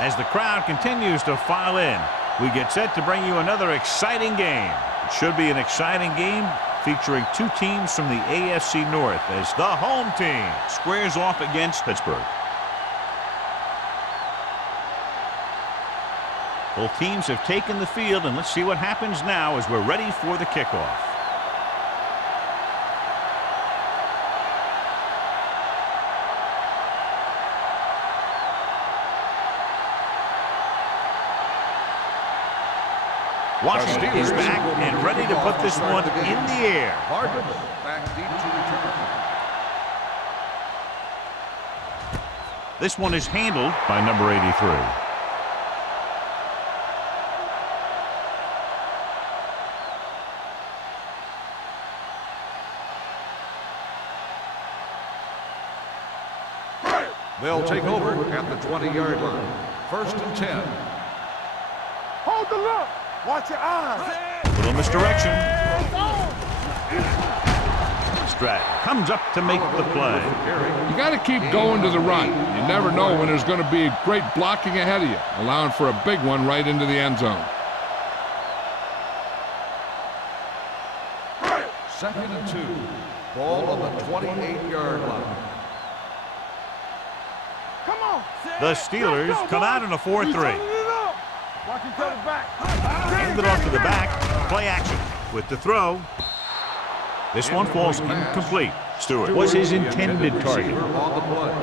As the crowd continues to file in, we get set to bring you another exciting game. It should be an exciting game featuring two teams from the AFC North as the home team squares off against Pittsburgh. Both teams have taken the field, and let's see what happens now as we're ready for the kickoff. Washington is back and ready to put this one in the air. Back deep to return. This one is handled by number 83. They'll take over at the 20-yard line. 1st and 10. Hold the look. Watch your eyes. Little misdirection. Stratton comes up to make the play. You got to keep going to the run. You never know when there's going to be great blocking ahead of you, allowing for a big one right into the end zone. 2nd and 2. Ball on the 28-yard line. Come on. The Steelers come out in a 4-3. Watch him cut it back. Hand it off to the back. Play action with the throw. This one falls incomplete. Stewart was his intended target. On the play.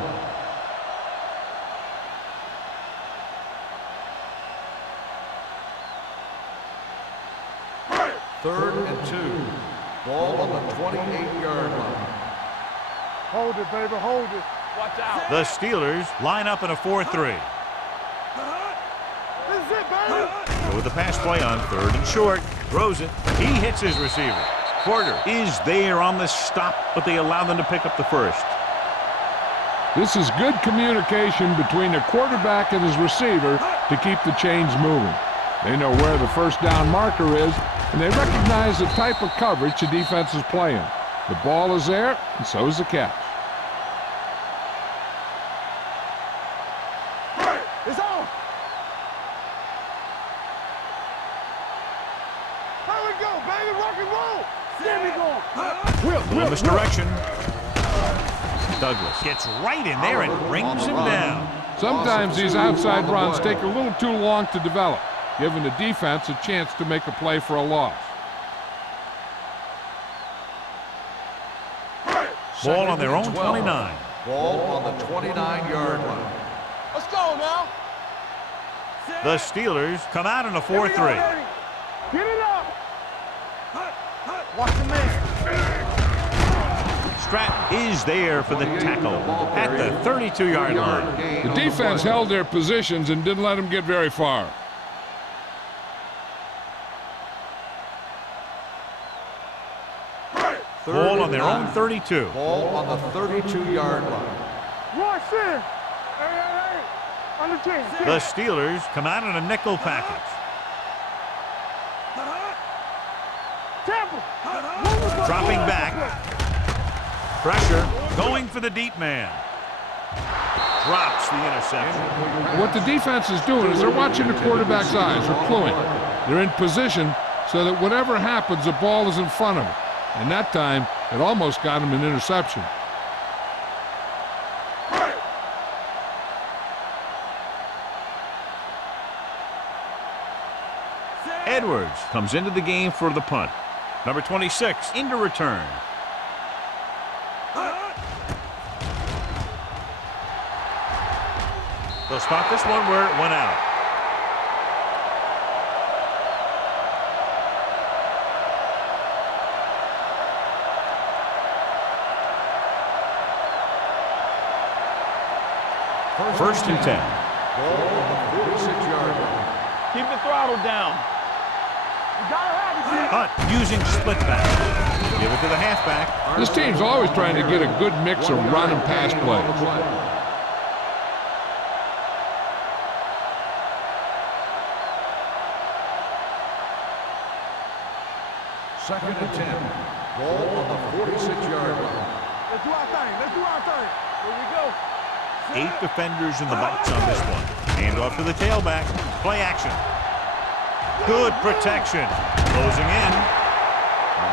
3rd and 2. Ball on the 28-yard line. Hold it, baby. Hold it. Watch out. The Steelers line up in a 4-3. This is it, baby. With the pass play on 3rd and short. Throws it. He hits his receiver. Porter is there on the stop, but they allow them to pick up the first. This is good communication between the quarterback and his receiver to keep the chains moving. They know where the first down marker is, and they recognize the type of coverage the defense is playing. The ball is there, and so is the catch. It's on. Here we go, baby. Rock and roll. There we go. Little misdirection. Douglas gets right in there and brings him down. Sometimes these outside runs take a little too long to develop, giving the defense a chance to make a play for a loss. Ball on their own 29. Ball on the 29-yard line. Let's go now. The Steelers come out in a 4-3. Get it up. Watch the man. Stratton is there for the tackle at the 32-yard line. The defense held their positions and didn't let them get very far. Ball on their own 32. Ball on the 32-yard line. Rush in. Hey. On the 10. The Steelers come out in a nickel package. Temple. Dropping back. Pressure. Going for the deep man. Drops the interception. What the defense is doing is they're watching the quarterback's eyes. They're cluing. They're in position so that whatever happens, the ball is in front of them. And that time, it almost got him an interception. Edwards comes into the game for the punt. Number 26 into return. They'll spot this one where it went out. First and 10. Ball on the 46-yard line. Keep the throttle down. You gotta have it. Hunt using split back. Give it to the halfback. This team's always trying to get a good mix of run and pass plays. 2nd and 10. Ball on the 46-yard line. Let's do our thing. Let's do our thing. Here we go. 8 defenders in the box on this one. Hand off to the tailback. Play action. Good protection. Closing in.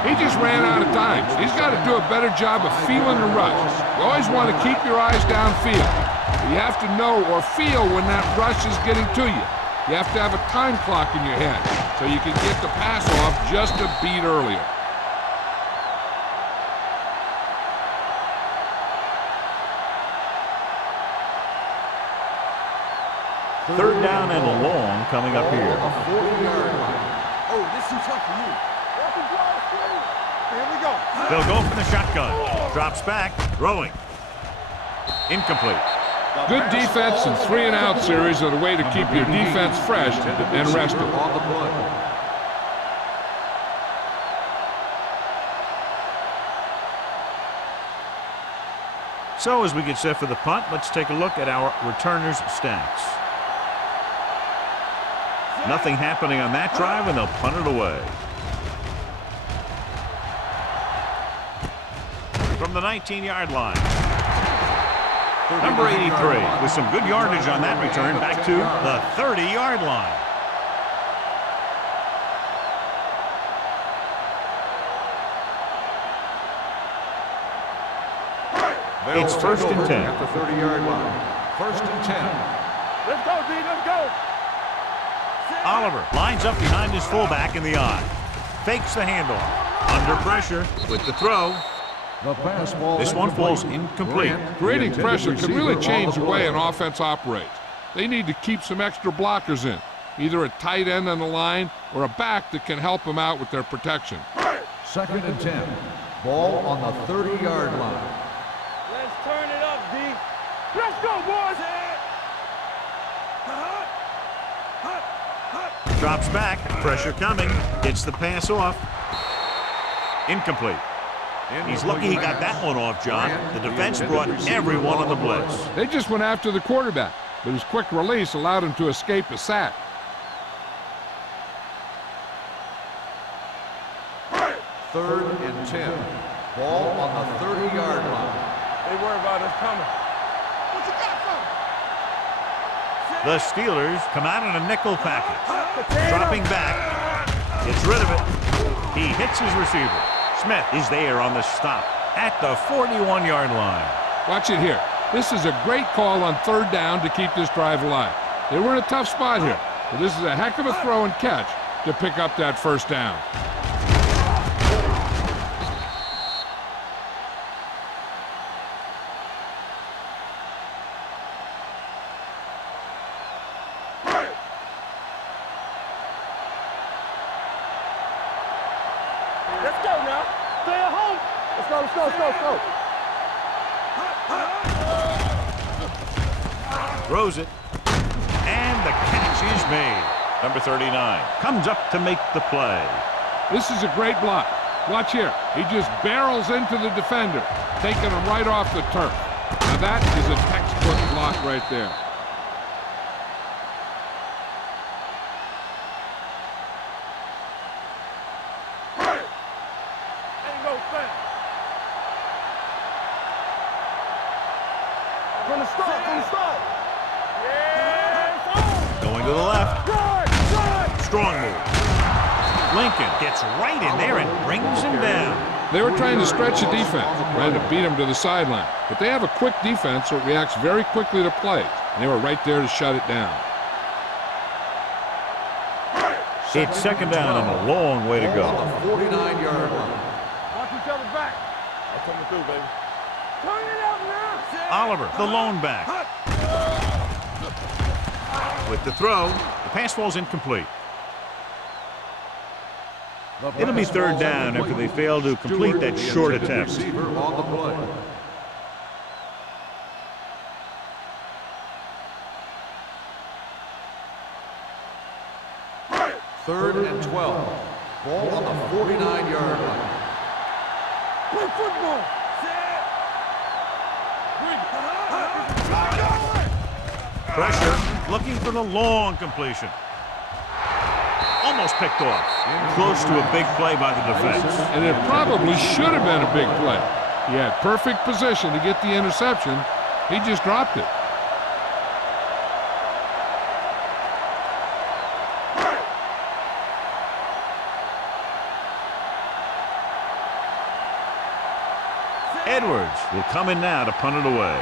He just ran out of time. He's got to do a better job of feeling the rush. You always want to keep your eyes downfield. You have to know or feel when that rush is getting to you. You have to have a time clock in your head so you can get the pass off just a beat earlier. Third down and long coming up here. Oh, this is tough for you. Here we go. They'll go for the shotgun. Drops back, throwing. Incomplete. Good defense and 3-and-out series are the way to keep your defense fresh and rested. On the play. So as we get set for the punt, let's take a look at our returners' stats. Nothing happening on that drive, and they'll punt it away. From the 19-yard line. Number 83 with some good yardage on that return back to the 30-yard line. It's first and 10. At the 30-yard line. First and 10. Let's go, D. Let's go. Oliver lines up behind his fullback in the eye. Fakes the handoff. Under pressure with the throw. The pass ball. This one falls incomplete. Creating pressure can really change the way an offense operates. They need to keep some extra blockers in, either a tight end on the line or a back that can help them out with their protection. Second and 10. Ball on the 30-yard line. Let's turn it up, D. Let's go, boys. Drops back. Pressure coming. Gets the pass off. Incomplete. He's lucky he got that one off, John. The defense brought everyone on the blitz. They just went after the quarterback, but his quick release allowed him to escape a sack. Third and 10. Ball on the 30-yard line. They worry about us coming. What you got for? The Steelers come out in a nickel package. Dropping back. Gets rid of it. He hits his receiver. Smith is there on the stop at the 41-yard line. Watch it here. This is a great call on third down to keep this drive alive. They were in a tough spot here, but this is a heck of a throw and catch to pick up that first down. Let's go now. Stay at home. Let's go, let's go, let's go, let's go. Throws it. And the catch is made. Number 39 comes up to make the play. This is a great block. Watch here. He just barrels into the defender, taking him right off the turf. Now that is a textbook block right there. From the start, from the start. Going to the left. Strong move. Lincoln gets right in there and brings him down. They were trying to stretch the defense, trying to beat him to the sideline. But they have a quick defense that reacts very quickly to plays. And they were right there to shut it down. It's second down and a long way to go. On the 49-yard line. Watch each other back. I'm coming through, baby. Turn it up now. Oliver, the lone back. With the throw, the pass falls incomplete. It'll be third down after they fail to complete that short attempt. Receiver on the play. Third and 12. Ball on the 49-yard line. Play football. Pressure, looking for the long completion. Almost picked off. Close to a big play by the defense. And it probably should have been a big play. He had perfect position to get the interception. He just dropped it. Edwards will come in now to punt it away.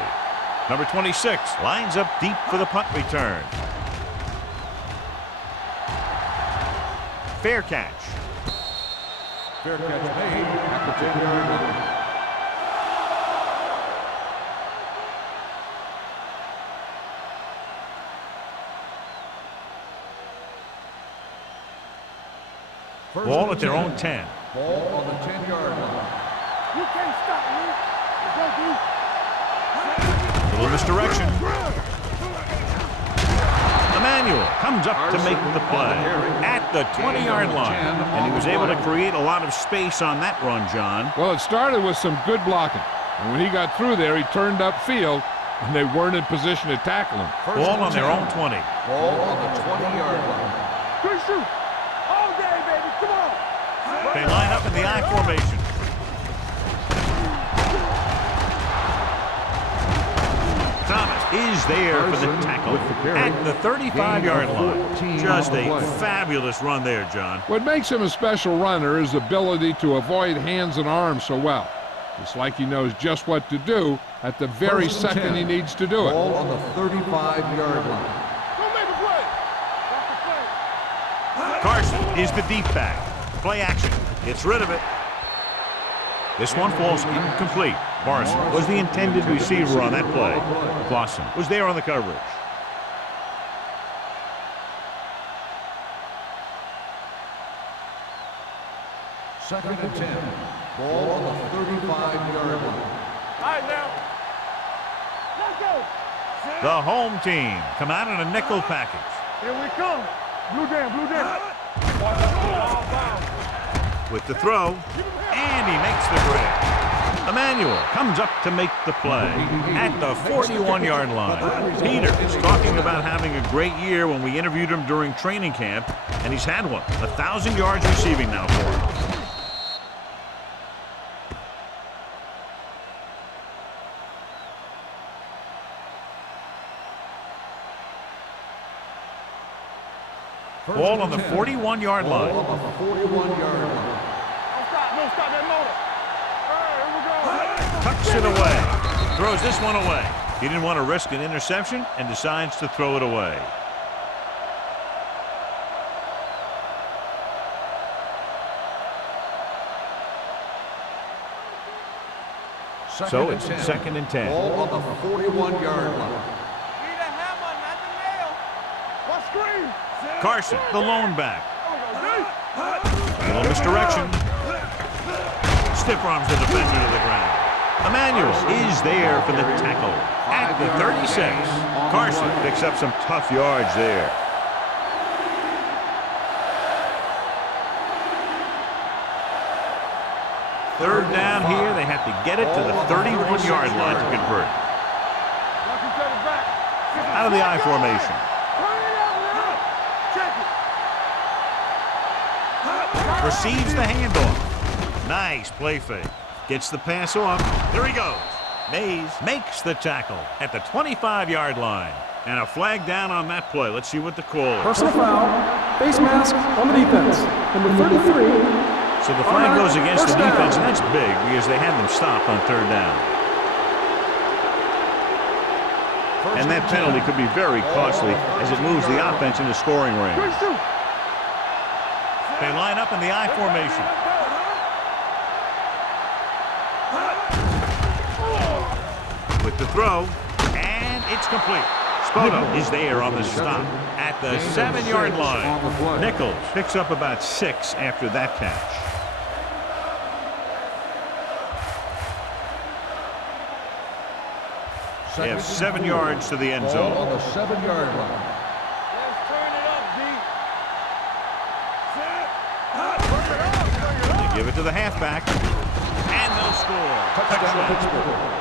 Number 26 lines up deep for the punt return. Fair catch. Fair catch made at the 10-yard line. Ball at their own 10. Ball on the 10-yard line. You can't stop me. Little misdirection. Emmanuel comes up to make the play at the 20-yard line. And he was able to create a lot of space on that run, John. Well, it started with some good blocking. And when he got through there, he turned upfield, and they weren't in position to tackle him. Ball on their own 20. Ball on the 20-yard line. Good shoot. All day, baby. Come on. They line up in the I formation. Thomas is there for the tackle at the 35-yard line. Just a fabulous run there, John. What makes him a special runner is the ability to avoid hands and arms so well. It's like he knows just what to do at the very second he needs to do it. Ball on the 35-yard line. Don't make a play. Carson is the deep back. Play action. Gets rid of it. This one falls incomplete. Morrison was the intended receiver on that play. Clausen was there on the coverage. Second and 10. Ball on the 35-yard line. All right, now. Let's go. The home team come out in a nickel package. Here we come. Blue jam, blue jam. With the throw, and he makes the grab. Emmanuel comes up to make the play at the 41-yard line. Peter is talking about having a great year when we interviewed him during training camp, and he's had one. 1,000 yards receiving now for him. Ball on the 41-yard line. Ball on the 41-yard line. Don't stop that motor. All right, here we go. Tucks it away. Throws this one away. He didn't want to risk an interception and decides to throw it away. So it's second and 10. Ball on the 41-yard line. Need a hammer, not the nail. What screen? Carson, the lone back. A little misdirection. Stiff arms the defender to the ground. Emmanuel is there for the tackle at the 36. Carson picks up some tough yards there. Third down here. They have to get it to the 31-yard line to convert. Out of the I formation. Receives the handoff. Nice play fake. Gets the pass off. There he goes. Mays makes the tackle at the 25-yard line. And a flag down on that play. Let's see what the call is. Personal foul, face mask on the defense. Number 33. So the flag goes against the defense, and that's big because they had them stopped on third down. And that penalty could be very costly as it moves the offense into scoring range. They line up in the I formation. With the throw, and it's complete. Spoto is there on the stop at the 7-yard line. Nichols picks up about 6 after that catch. They have 7 yards to the end zone. Ball on the 7-yard line. Let's turn it up, D. They give it to the halfback, and they'll score. Touchdown, Pittsburgh.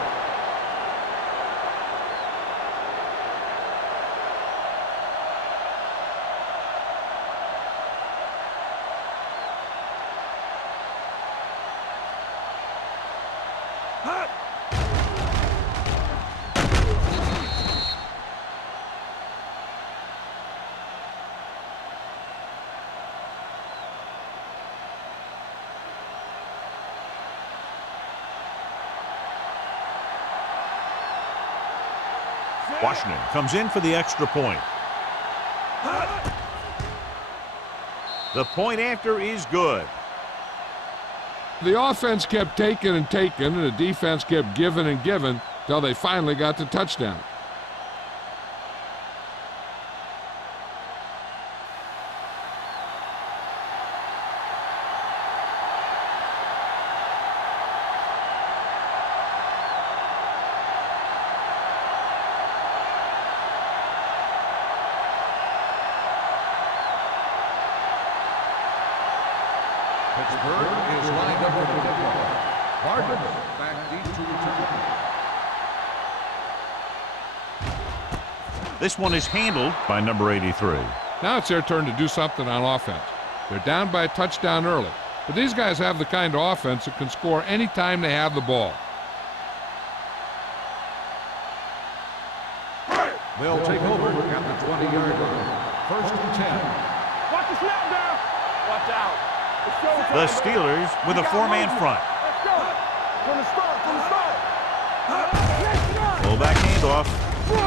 Washington comes in for the extra point. The point after is good. The offense kept taking and taking, and the defense kept giving and giving till they finally got the touchdown. Pittsburgh is lined up for the kickoff. Hardman back deep to return. This one is handled by number 83. Now it's their turn to do something on offense. They're down by a touchdown early, but these guys have the kind of offense that can score anytime they have the ball. They'll take over at the 20-yard line. 1st and 10. Watch the snap down. Watch out. The Steelers with a four-man front. Let's go. From the start. Fullback handoff.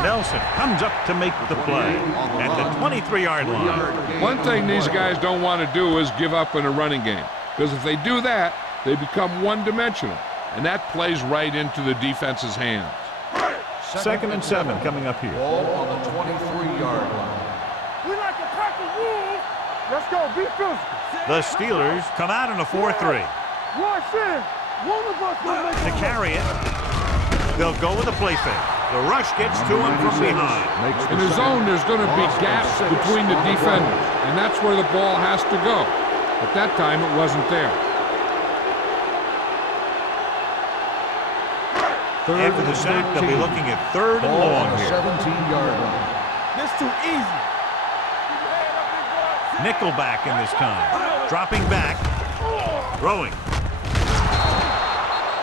Nelson comes up to make the play at the 23-yard line. One thing these guys don't want to do is give up in a running game, because if they do that, they become one-dimensional, and that plays right into the defense's hands. 2nd and 7 coming up here. Ball on the 23-yard line. We like a pack of wolves. Let's go. Be physical. The Steelers come out in a 4-3. Rush in. One of us will make To carry it, they'll go with a play fake. The rush gets to him from behind. In the zone, there's going to be gaps between the defenders, and that's where the ball has to go. At that time, it wasn't there. After the sack, they'll be looking at 3rd and long here. 17-yard line. this too easy. Nickelback in this time. Dropping back. Throwing.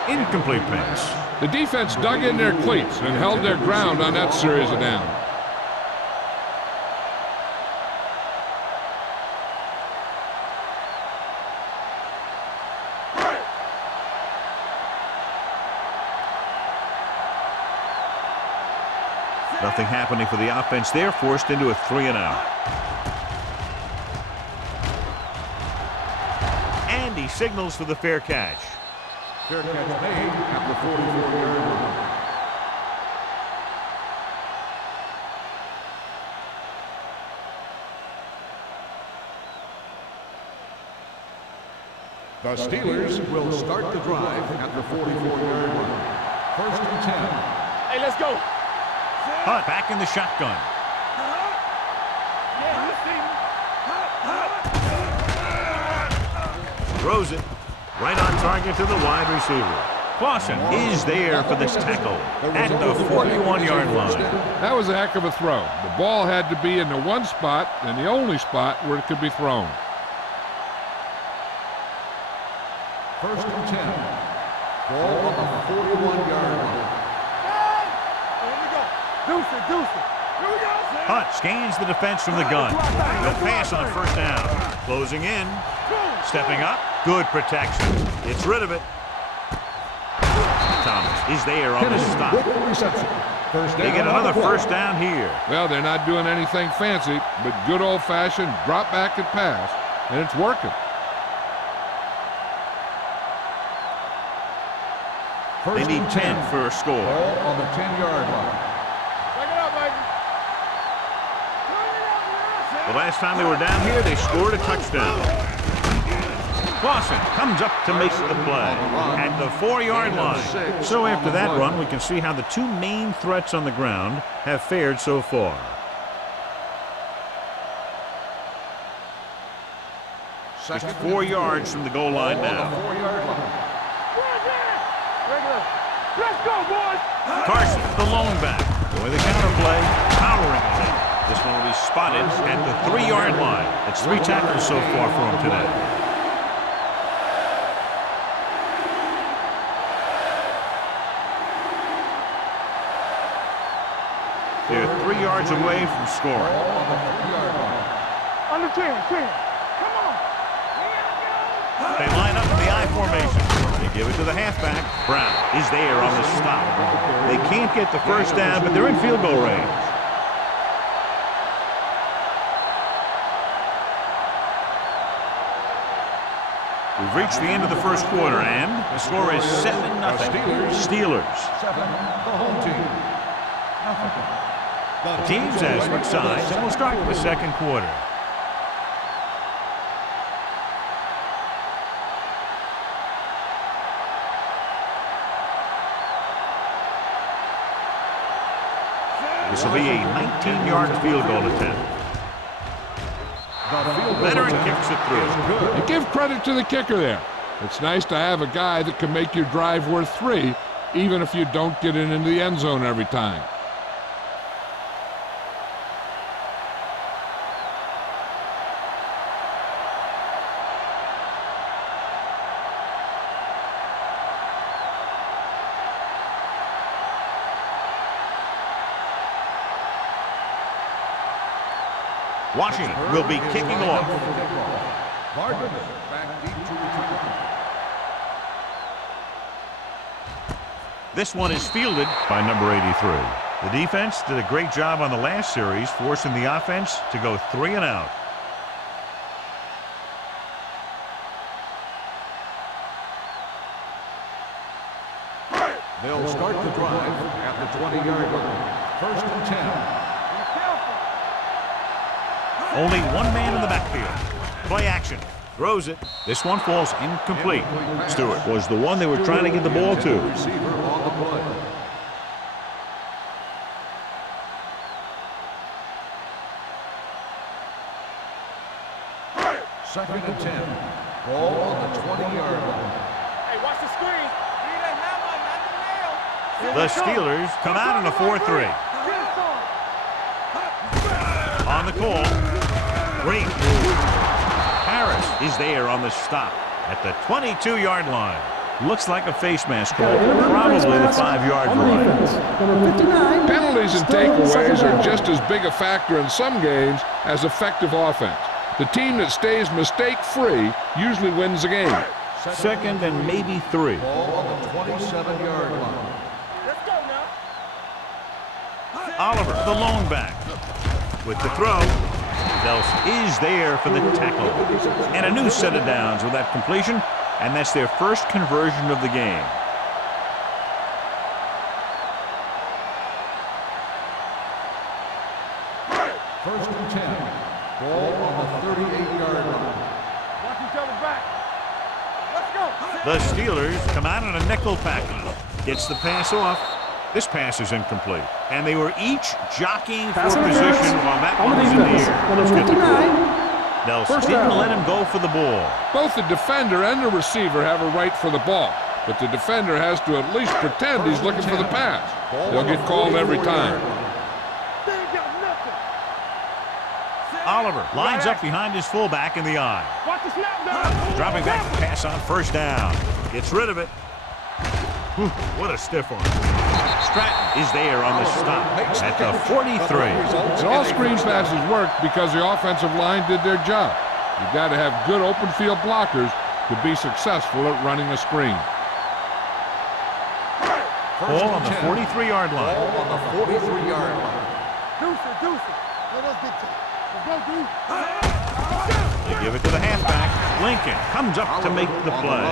Incomplete pass. The defense dug in their cleats and held their ground on that series of downs. Nothing happening for the offense there, forced into a 3-and-out. And he signals for the fair catch. Fair catch made at the 44-yard line. The Steelers will start the drive at the 44-yard line. 1st and 10. Hey, let's go. Hunt back in the shotgun. Throws it right on target to the wide receiver. Clausen is there for this tackle at the 41-yard line. That was a heck of a throw. The ball had to be in the one spot and the only spot where it could be thrown. 1st and 10. Ball on the 41-yard line. Deuce it. Here we go. Hunt scans the defense from the gun. No pass on 1st down. Closing in. Stepping up. Good protection. Gets rid of it. Thomas is there on the stop. They get another 1st down here. Well, they're not doing anything fancy, but good old-fashioned drop back and pass, and it's working. They need 10 for a score. Ball on the 10-yard line. The last time they were down here, they scored a touchdown. Clausen comes up to make the play at the 4-yard line. So after that run, we can see how the two main threats on the ground have fared so far. Just 4 yards from the goal line now. 4-yard line. Let's go, boys. Carson, the lone back. Boy, the counterplay, powering ahead. This one will be spotted at the 3-yard line. It's 3 tackles so far for him today. They're 3 yards away from scoring. Under 10. Come on. They line up in the I formation. They give it to the halfback. Brown is there on the stop. They can't get the first down, but they're in field goal range. We've reached the end of the first quarter, and the score is 7-0. Steelers. 7, the home team. The teams have switched sides, and we'll start the second quarter. This will be a 19-yard field goal attempt. Veteran kicks it through. You give credit to the kicker there. It's nice to have a guy that can make your drive worth 3, even if you don't get it into the end zone every time. Washington will be kicking off. This one is fielded by number 83. The defense did a great job on the last series, forcing the offense to go 3 and out. They'll start the drive at the 20-yard line. First and 10. Only one man in the backfield. Play action. Throws it. This one falls incomplete. Stewart was the one they were trying to get the ball to. Receiver on the play. Second and 10. Ball on the 20-yard line. Hey, watch the screen. Need a hammer, not the nail. The Steelers come out in a 4-3. On the call. Green. Harris is there on the stop at the 22-yard line. Looks like a face mask call, probably the 5-yard line. Penalties and takeaways are just as big a factor in some games as effective offense. The team that stays mistake-free usually wins the game. Second and maybe 3. Ball on the 27-yard line. Let's go now. Oliver, the lone back. With the throw. Delson is there for the tackle. And a new set of downs with that completion, and that's their first conversion of the game. First and 10. Ball on the 38-yard line. Watch each other back. Let's go. The Steelers come out in a nickel package. Gets the pass off. This pass is incomplete. And they were each jockeying for position while that one was in the air. Let's get the ball. Nelson didn't let him go for the ball. Both the defender and the receiver have a right for the ball, but the defender has to at least pretend he's looking for the pass. They'll get called every time. They ain't got nothing. Oliver lines up behind his fullback in the eye. Watch the snap down. Dropping back to pass on first down. Gets rid of it. Whew, what a stiff arm. Stratton is there on the stop at the 43. And all screen passes worked because the offensive line did their job. You've got to have good open field blockers to be successful at running a screen. Ball on the 43-yard line. Ball on the 43-yard line. Deuce it. Let us get to it. Let's go, Deuce. They give it to the halfback. Lincoln comes up to make the play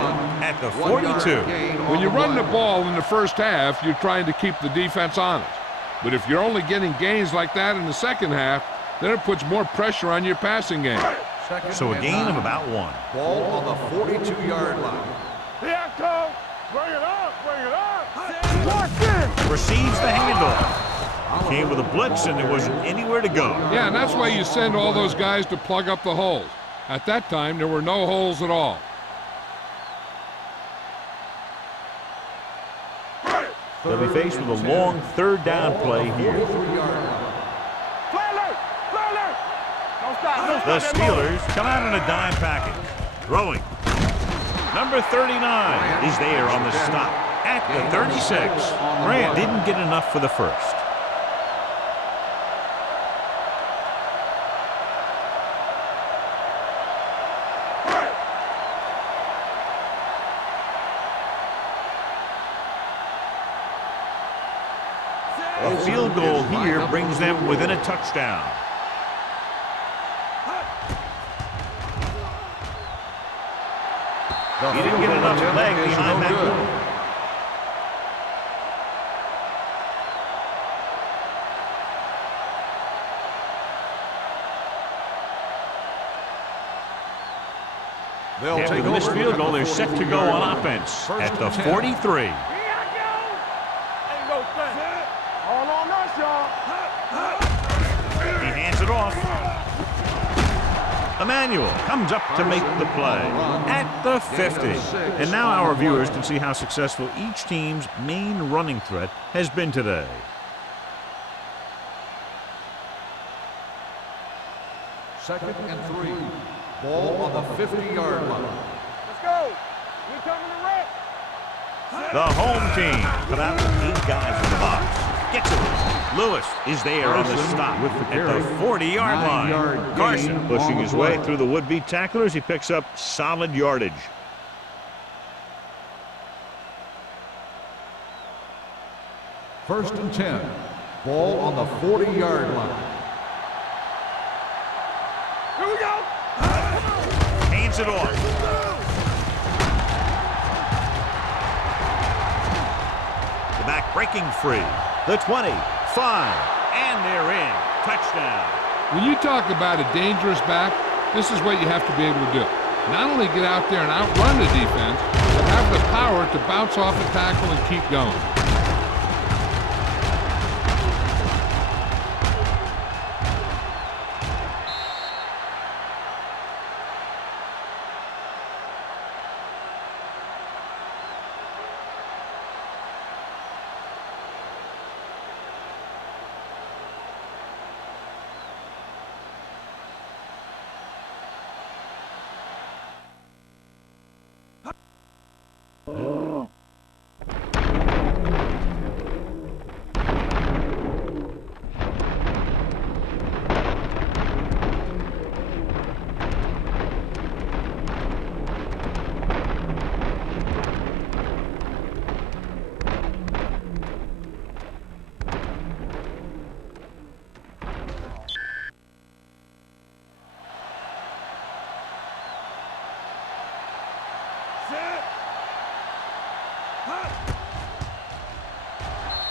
at the 42. When you run the ball in the first half, you're trying to keep the defense honest. But if you're only getting gains like that in the second half, then it puts more pressure on your passing game. So a gain of about 1. Ball on the 42-yard line. Here I come. Bring it up. Bring it up. Watch this. Receives the handoff. Came with a blitz and there wasn't anywhere to go. Yeah, and that's why you send all those guys to plug up the holes. At that time, there were no holes at all. They'll be faced with a long third down play here. Play alert. Play alert. Don't stop. Don't The stop. Steelers come out in a dime package. Throwing. Number 39 is there on the stop at the 36. Grant didn't get enough for the first. A field goal here brings them within a touchdown. He didn't get enough leg behind that ball. After the missed field goal, they're set to go on offense at the 43. Ain't no thing. All on us, y'all. He hands it off. Emmanuel comes up to make the play at the 50. And now our viewers can see how successful each team's main running threat has been today. Second and 3. Ball on the 50-yard line. Let's go. We coming to wreck. The home team put out 8 guys in the box. Gets it. Lewis is there on the stop at the 40-yard line. Carson pushing his way through the would-be tacklers. He picks up solid yardage. First and 10. Ball on the 40-yard line. Here we go. Hands it off. The back breaking free. The 20, 5, and they're in. Touchdown. When you talk about a dangerous back, this is what you have to be able to do. Not only get out there and outrun the defense, but have the power to bounce off the tackle and keep going.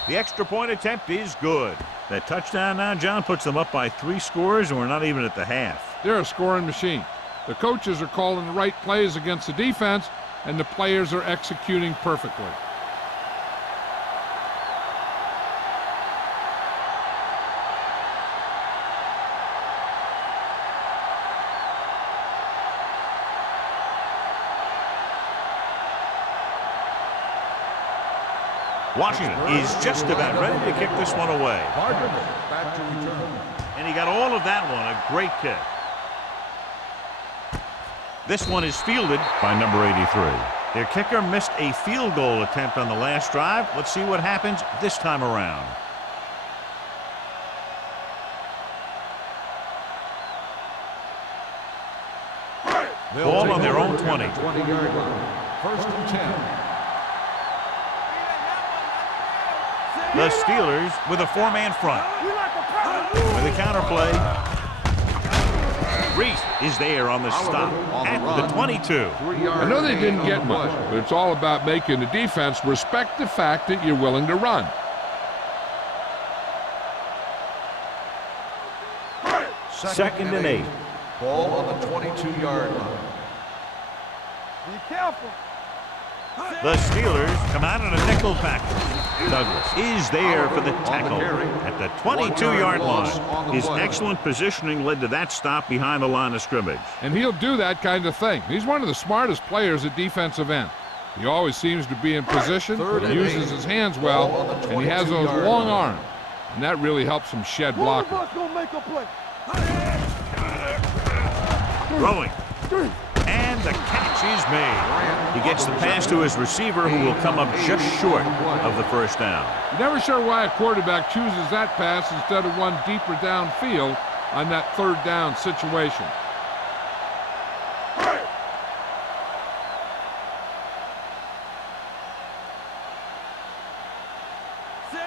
The extra point attempt is good. That touchdown now, John, puts them up by 3 scores, and we're not even at the half. They're a scoring machine. The coaches are calling the right plays against the defense, and the players are executing perfectly. Washington is just about ready to kick this one away. Back to return. And he got all of that one. A great kick. This one is fielded by number 83. Their kicker missed a field goal attempt on the last drive. Let's see what happens this time around. Ball on their own 20. 20-yard line. First and 10. The Steelers with a 4-man front. With a counter play. Reese is there on the stop at the 22. I know they didn't get much, but it's all about making the defense respect the fact that you're willing to run. Second and 8. Ball on the 22-yard line. Be careful. The Steelers come out in a nickel package. Douglas is there for the tackle at the 22-yard line. His excellent positioning led to that stop behind the line of scrimmage. And he'll do that kind of thing. He's one of the smartest players at defensive end. He always seems to be in position, he uses his hands well, and he has those long arms. And that really helps him shed blockers. One of us gonna make a play. Throwing. And the catch is made. He gets the pass to his receiver, who will come up just short of the first down. Never sure why a quarterback chooses that pass instead of one deeper downfield on that third down situation.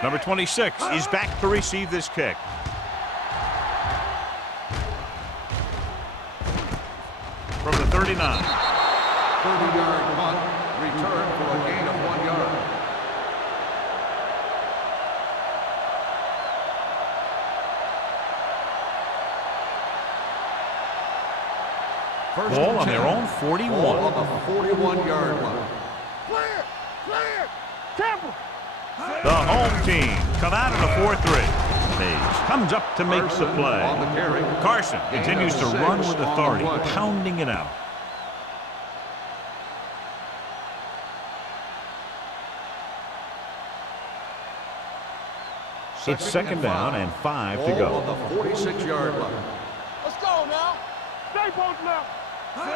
Number 26 is back to receive this kick. From the 39. 30-yard punt, return for a gain of 1 yard. Ball on their own 41. Ball on the 41-yard line. Clear! Clear! Tampa! The home team come out in a 4-3. Mays comes up to make the Carson play. on the carry. Carson continues to run with authority, pounding it out. It's second down and 5 to Ball on go. the 46-yard line. Let's go now! Stay both now!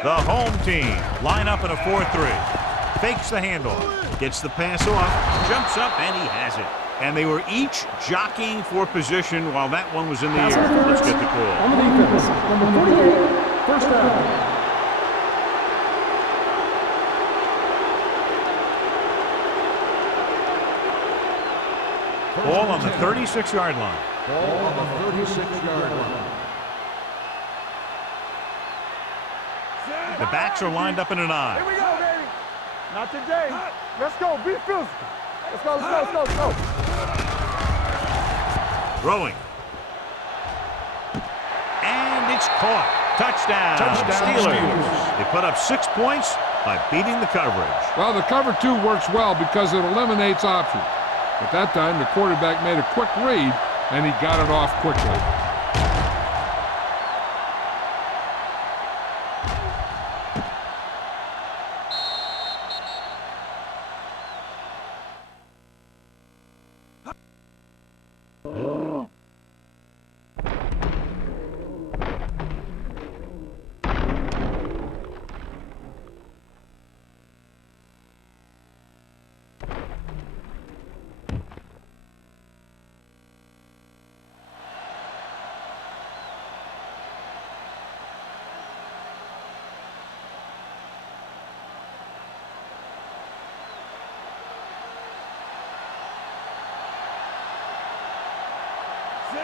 The home team line up in a 4-3. Fakes the handoff, gets the pass off, jumps up, and he has it. And they were each jockeying for position while that one was in the air. Let's get the On call. the defense, number 48, first down. Ball on the 36-yard line. Ball on the 36-yard line. The backs are lined up in an Here I. we go, baby! Not today. Let's go. Be physical. Let's go, let's go, let's go, let's go. Throwing. And it's caught. Touchdown, Steelers. They put up 6 points by beating the coverage. Well, the cover 2 works well because it eliminates options. But that time, the quarterback made a quick read, and he got it off quickly.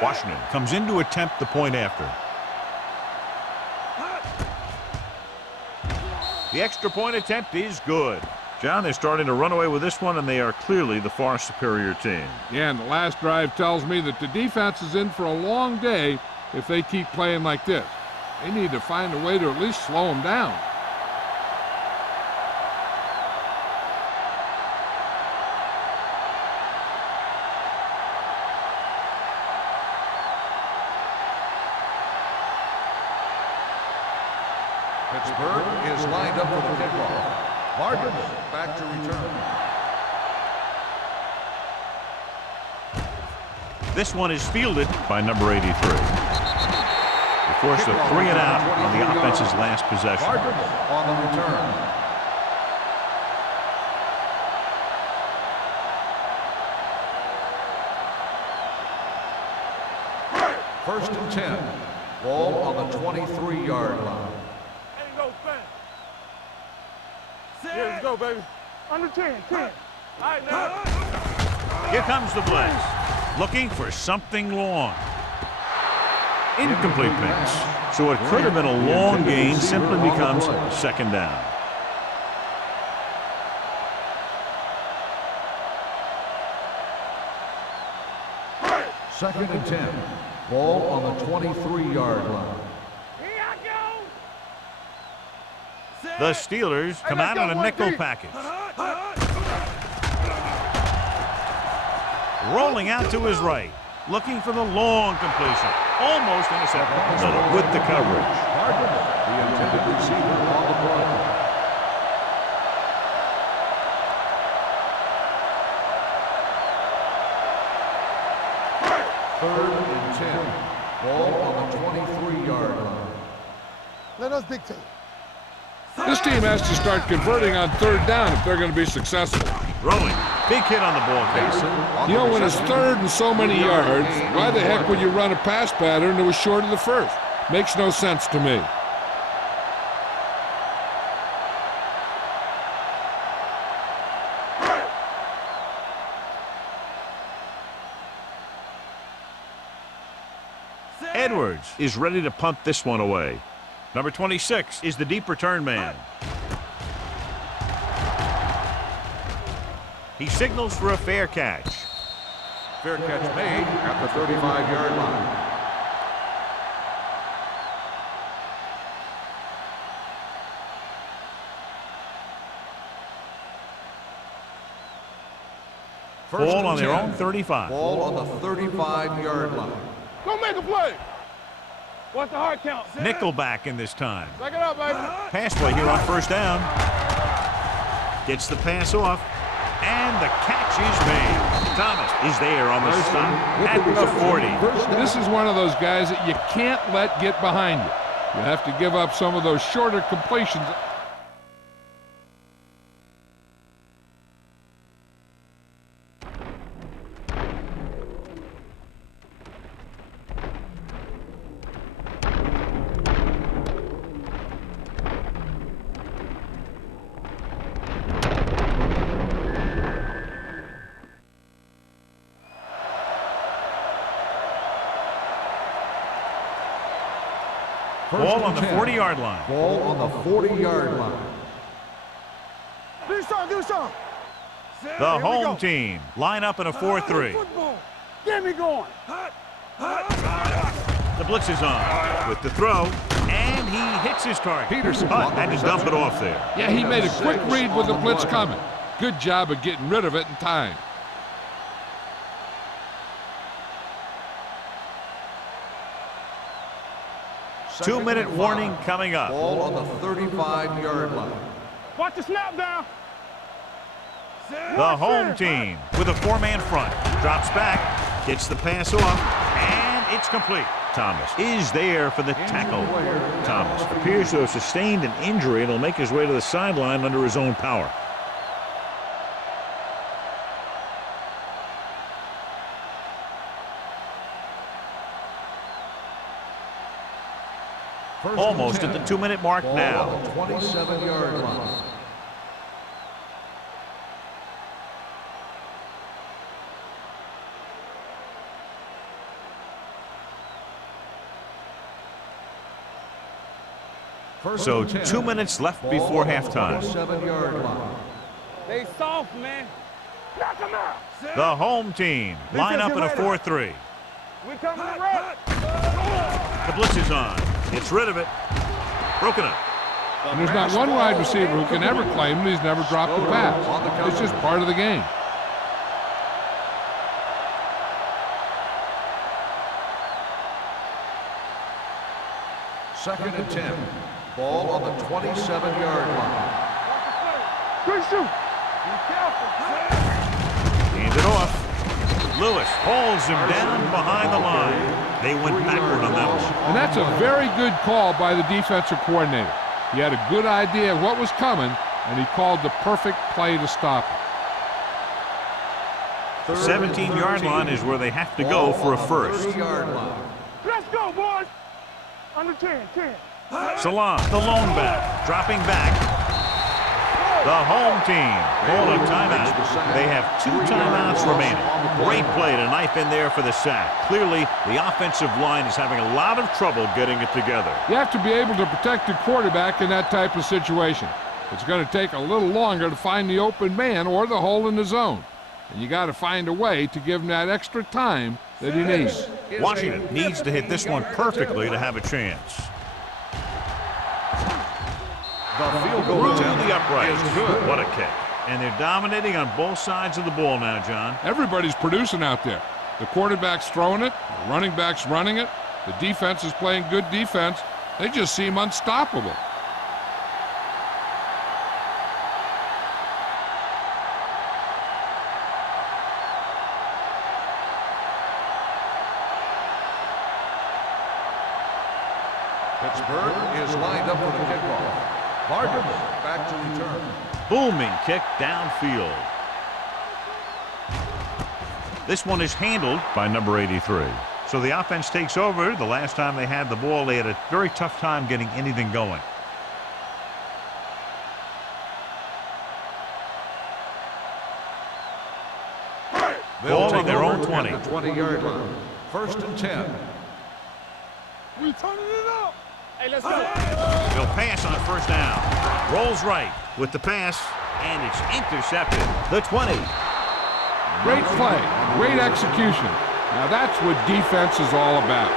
Washington comes in to attempt the point after. The extra point attempt is good. John, they're starting to run away with this one, and they are clearly the far superior team. Yeah, and the last drive tells me that the defense is in for a long day if they keep playing like this. They need to find a way to at least slow them down. Pittsburgh is lined up for the kickoff. Martins back to return. This one is fielded by number 83. They forced a 3 and out on the offense's last possession. Martins on the return. First and 10. Ball on the 23-yard line. Ain't no fan. Here, let's go, baby. Under 10, 10. All right, now. Here comes the blitz. Looking for something long. Incomplete pass. So it could have been a long gain, simply becomes second down. Second and 10. Ball on the 23-yard line. Here I go. The Steelers come out in a nickel package. Rolling out to his right. Looking for the long completion. Almost intercepted, but with the coverage. Martins, the intended receiver on the play. Third and 10. Ball on the 23-yard line. Let us dictate. This team has to start converting on third down if they're going to be successful. Throwing. Big hit on the ball carrier. Mason on You the know, when it's reception. third and so many yards, why the heck would you run a pass pattern that was short of the first? Makes no sense to me. Edwards is ready to punt this one away. Number 26 is the deep return man. He signals for a fair catch. Fair catch made at the 35-yard line. Ball on their own 35. Ball on the 35-yard line. Go make a play. What's the hard count? Nickelback in this time. Back it up, baby. Pass play here on first down. Gets the pass off. And the catch is made. Thomas is there on the stop at the 40. This is one of those guys that you can't let get behind you. You have to give up some of those shorter completions. Ball on the 40-yard line. Ball on the 40-yard line. Do something. The home team line up in a 4-3. Get me going. The blitz is on with the throw, and he hits his target. Peterson had to dump it off there. Yeah, he made a quick read with the blitz coming. Good job of getting rid of it in time. Two-minute warning coming up. Ball on the 35-yard line. Watch the snap down. The home team with a four-man front. Drops back, gets the pass off, and it's complete. Thomas is there for the tackle. Thomas appears to have sustained an injury and will make his way to the sideline under his own power. Almost at the 2-minute mark now. 27-yard line. So 2 minutes left before halftime. 7-yard line. They soft, man. Knock them out. The home team line up in a 4-3. We coming to rock. The blitz is on. Gets rid of it. Broken up. And there's not one wide receiver who can ever claim that he's never dropped a pass. It's just part of the game. Second and 10. Ball on the 27-yard line. Good shoot. Be careful. Hands it off. Lewis holds him down behind the line. They went backward on that one. And that's a very good call by the defensive coordinator. He had a good idea of what was coming, and he called the perfect play to stop it. 17-yard line is where they have to go for a first. 30-yard line. Let's go, boys. Under 10. Salam, the lone back, dropping back. The home team called a timeout. They have 2 timeouts remaining. Great play to knife in there for the sack. Clearly, the offensive line is having a lot of trouble getting it together. You have to be able to protect your quarterback in that type of situation. It's going to take a little longer to find the open man or the hole in the zone. And you got to find a way to give him that extra time that he needs. Washington needs to hit this one perfectly to have a chance. The field goal Through attempt the upright. is good. What a kick. And they're dominating on both sides of the ball now, John. Everybody's producing out there. The quarterback's throwing it, the running back's running it, the defense is playing good defense. They just seem unstoppable. Pittsburgh is lined up for the kickoff. Barton back to return. Booming kick downfield. This one is handled by number 83. So the offense takes over. The last time they had the ball, they had a very tough time getting anything going. Ball on their own 20. 20-yard line. First and 10. We turning it up. Hey, let's go. He'll pass on first down. Rolls right with the pass, and it's intercepted. The 20. Great play, great execution. Now that's what defense is all about.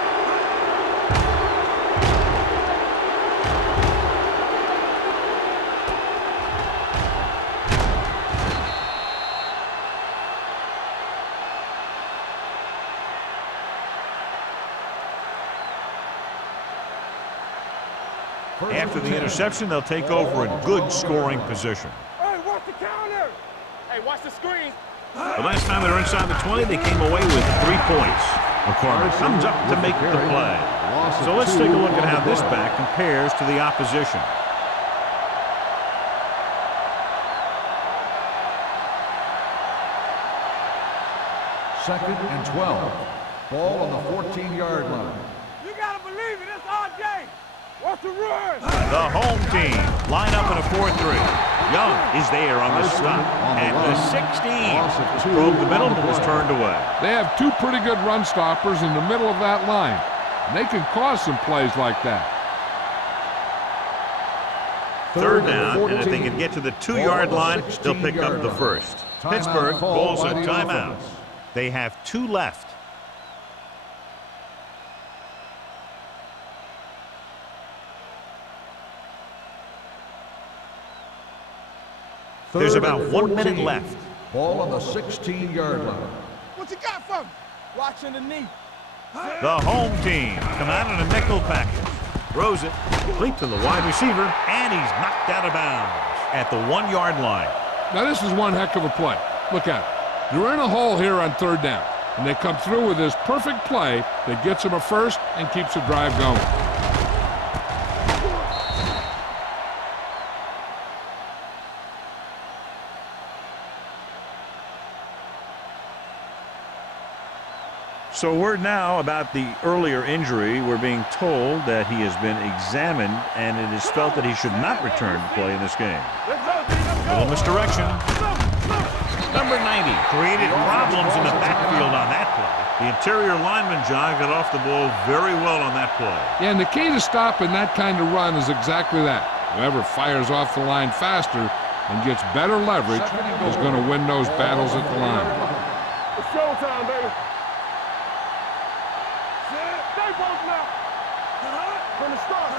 After the interception, they'll take over a good scoring position. Hey, watch the counter. Hey, watch the screen. The last time they were inside the 20, they came away with 3 points. McCormick comes up to make the play. So let's take a look at how this back compares to the opposition. Second and 12. Ball on the 14-yard line. You gotta believe it. It's RJ. What's the run? The home team line up in a 4-3. Young is there on the stop at the 16. Broke the middle but was turned away. They have two pretty good run stoppers in the middle of that line. And they can cause some plays like that. Third down, and if they can get to the 2-yard line, they'll pick up the first. Pittsburgh calls a timeout. They have 2 left. There's about 1 minute left. Ball on the 16-yard line. What you got for me? Watch underneath. The home team come out in a nickel package. Throws it, complete to the wide receiver, and he's knocked out of bounds at the 1-yard line. Now this is one heck of a play. Look at it. They're in a hole here on third down, and they come through with this perfect play that gets them a first and keeps the drive going. So word now about the earlier injury. We're being told that he has been examined, and it is felt that he should not return to play in this game. Little misdirection. Number 90 created problems in the backfield on that play. The interior lineman, John, got off the ball very well on that play. Yeah, and the key to stopping that kind of run is exactly that. Whoever fires off the line faster and gets better leverage is going to win those battles at the line. It's showtime, baby. Stay both now. From the start.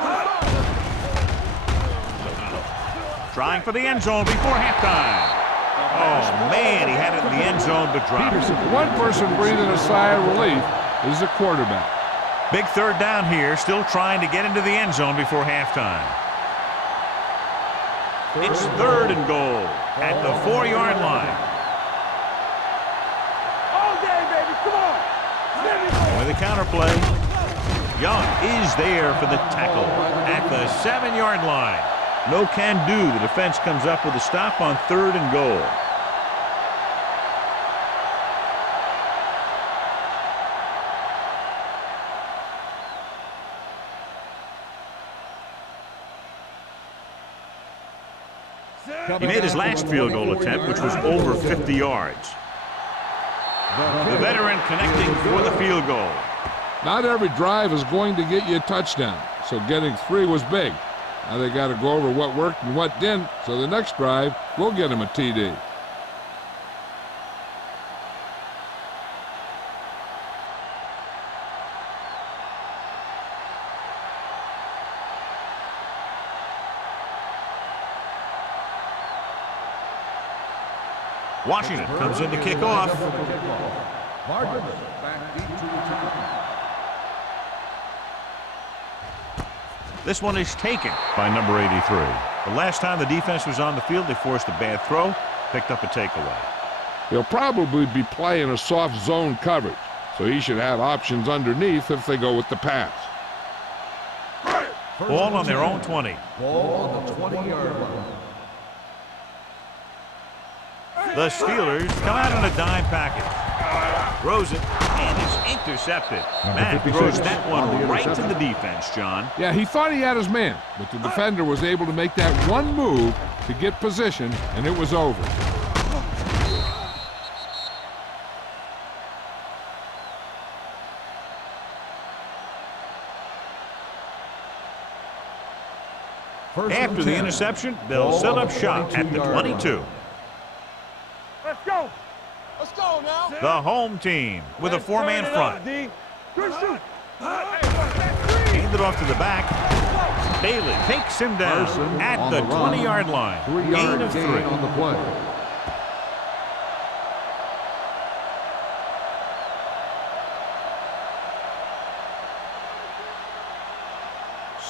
Trying for the end zone before halftime. Oh, man, he had it in the end zone but dropped it. One person breathing a sigh of relief is the quarterback. Big third down here, still trying to get into the end zone before halftime. It's third and goal at the 4-yard line. All day, baby. Come on. With the counter play, Young is there for the tackle at the 7-yard line. No can do. The defense comes up with a stop on third and goal. He made his last field goal attempt, which was over 50 yards. The veteran connecting for the field goal. Not every drive is going to get you a touchdown, so getting 3 was big. Now they got to go over what worked and what didn't, so the next drive will get him a TD. Washington comes in to kick off. Vargas back deep to return. This one is taken by number 83. The last time the defense was on the field, they forced a bad throw, picked up a takeaway. He'll probably be playing a soft zone coverage, so he should have options underneath if they go with the pass. Ball on their own 20. Ball on the 20-yard line. The Steelers come out on a dime package. Throws it, and it's intercepted. Matt throws that one right to the defense, John. Yeah, he thought he had his man, but the defender was able to make that one move to get position, and it was over. After the interception, they'll set up shop at the 22. Let's go. Let's go now. The home team with a four-man front. Good shoot. Hand it off to the back. Bailey takes him down at the 20-yard line. Gain of 3. On the play.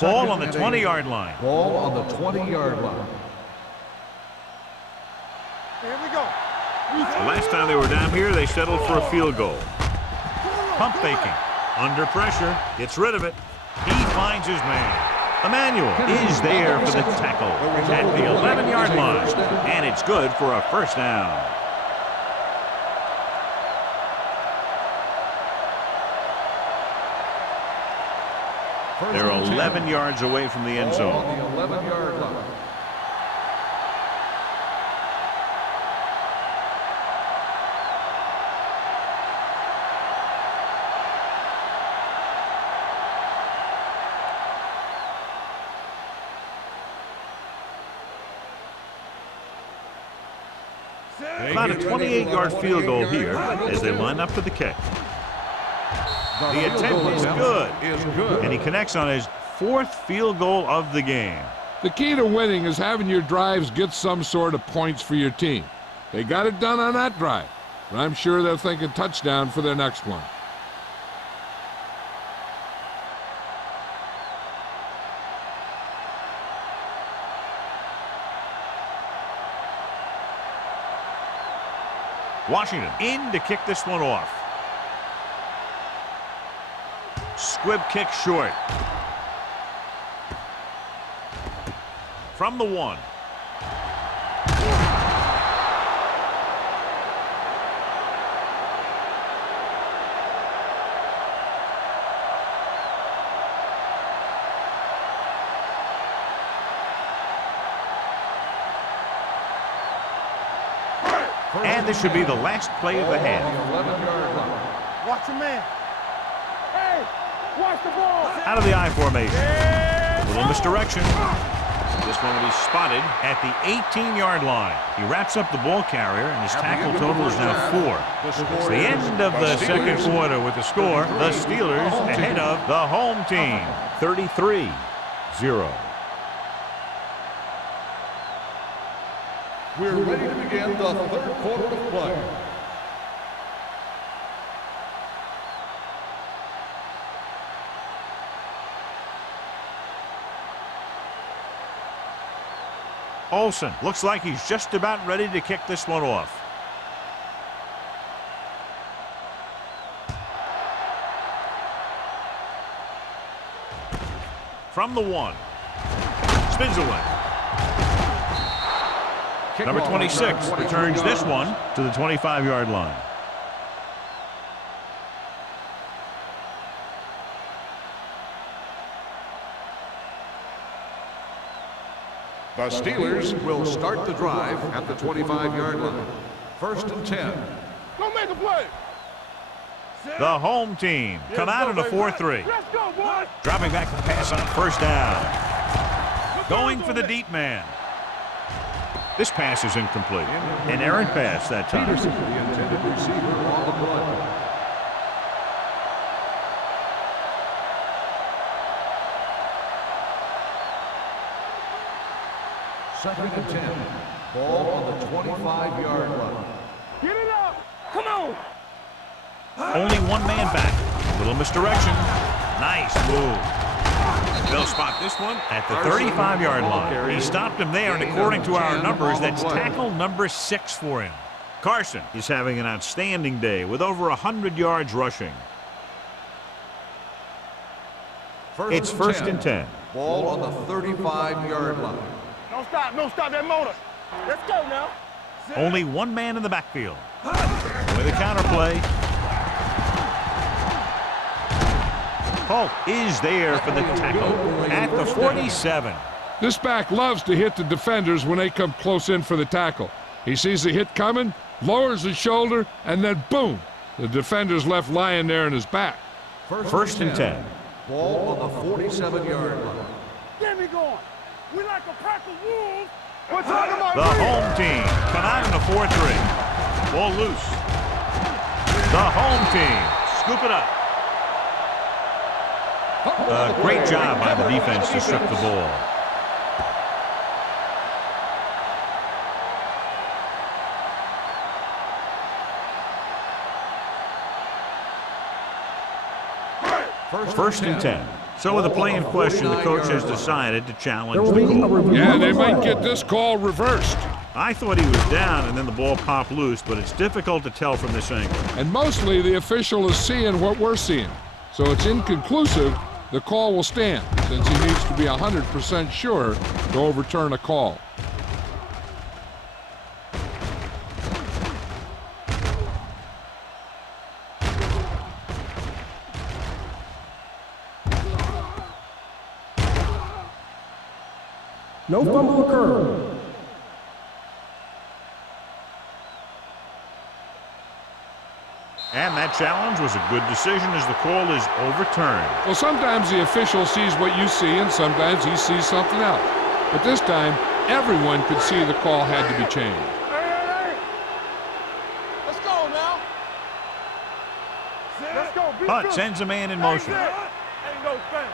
Ball on the 20-yard line. Ball on the 20-yard line. Here we go. The last time they were down here, they settled for a field goal. Pump faking. Under pressure. Gets rid of it. He finds his man. Emmanuel is there for the tackle at the 11-yard line. And it's good for a first down. They're 11 yards away from the end zone. On the 11-yard line. About a 28-yard field goal here as they line up for the kick. The attempt is good, and he connects on his 4th field goal of the game. The key to winning is having your drives get some sort of points for your team. They got it done on that drive, but I'm sure they'll think a touchdown for their next one. Washington in to kick this one off. Squib kick short. From the 1. And this should be the last play of the half. Watch your man. Hey, watch the ball. Out of the I formation. Little misdirection. This one will be spotted at the 18-yard line. He wraps up the ball carrier, and his tackle total is now 4. It's the end of the second quarter with the score. The Steelers ahead of the home team, 33-0. We're ready to begin the 3rd quarter of play. Olsen looks like he's just about ready to kick this one off. From the 1. Spins away. Number 26 returns this one to the 25-yard line. The Steelers will start the drive at the 25-yard line. 1st and 10. Go make a play. The home team come out in a 4-3. Let's go, boy. Dropping back the pass on 1st down. Going for the deep man. This pass is incomplete. An errant pass that time. Peterson, the intended receiver on the play. Second and 10. Ball on the 25-yard line. Get it up. Come on. Only one man back. Little misdirection. Nice move. They'll spot this one at the 35-yard line. He stopped him there, and according to our numbers, that's tackle number 6 for him. Carson is having an outstanding day with over 100 yards rushing. It's 1st and 10. Ball on the 35-yard line. No stop that motor. Let's go now. Only one man in the backfield. With a counterplay. Polk is there for the tackle at the 47. This back loves to hit the defenders when they come close in for the tackle. He sees the hit coming, lowers his shoulder, and then boom, the defender's left lying there in his back. 1st and 10. Ball on the 47-yard line. Get me going. We like a pack of wolves. We're talking about The home team come out in a 4-3. Ball loose. The home team scoop it up. Great job by the defense to strip the ball. First and 10. So with the play in question, the coach has decided to challenge the call. Yeah, they might get this call reversed. I thought he was down and then the ball popped loose, but it's difficult to tell from this angle. And mostly the official is seeing what we're seeing. So it's inconclusive. The call will stand since he needs to be 100% sure to overturn a call. No fumble occurred. And that challenge was a good decision as the call is overturned. Well, sometimes the official sees what you see and sometimes he sees something else. But this time, everyone could see the call had to be changed. Hey. Let's go now. Let's go. Hunt sends a man in motion. Ain't no thing.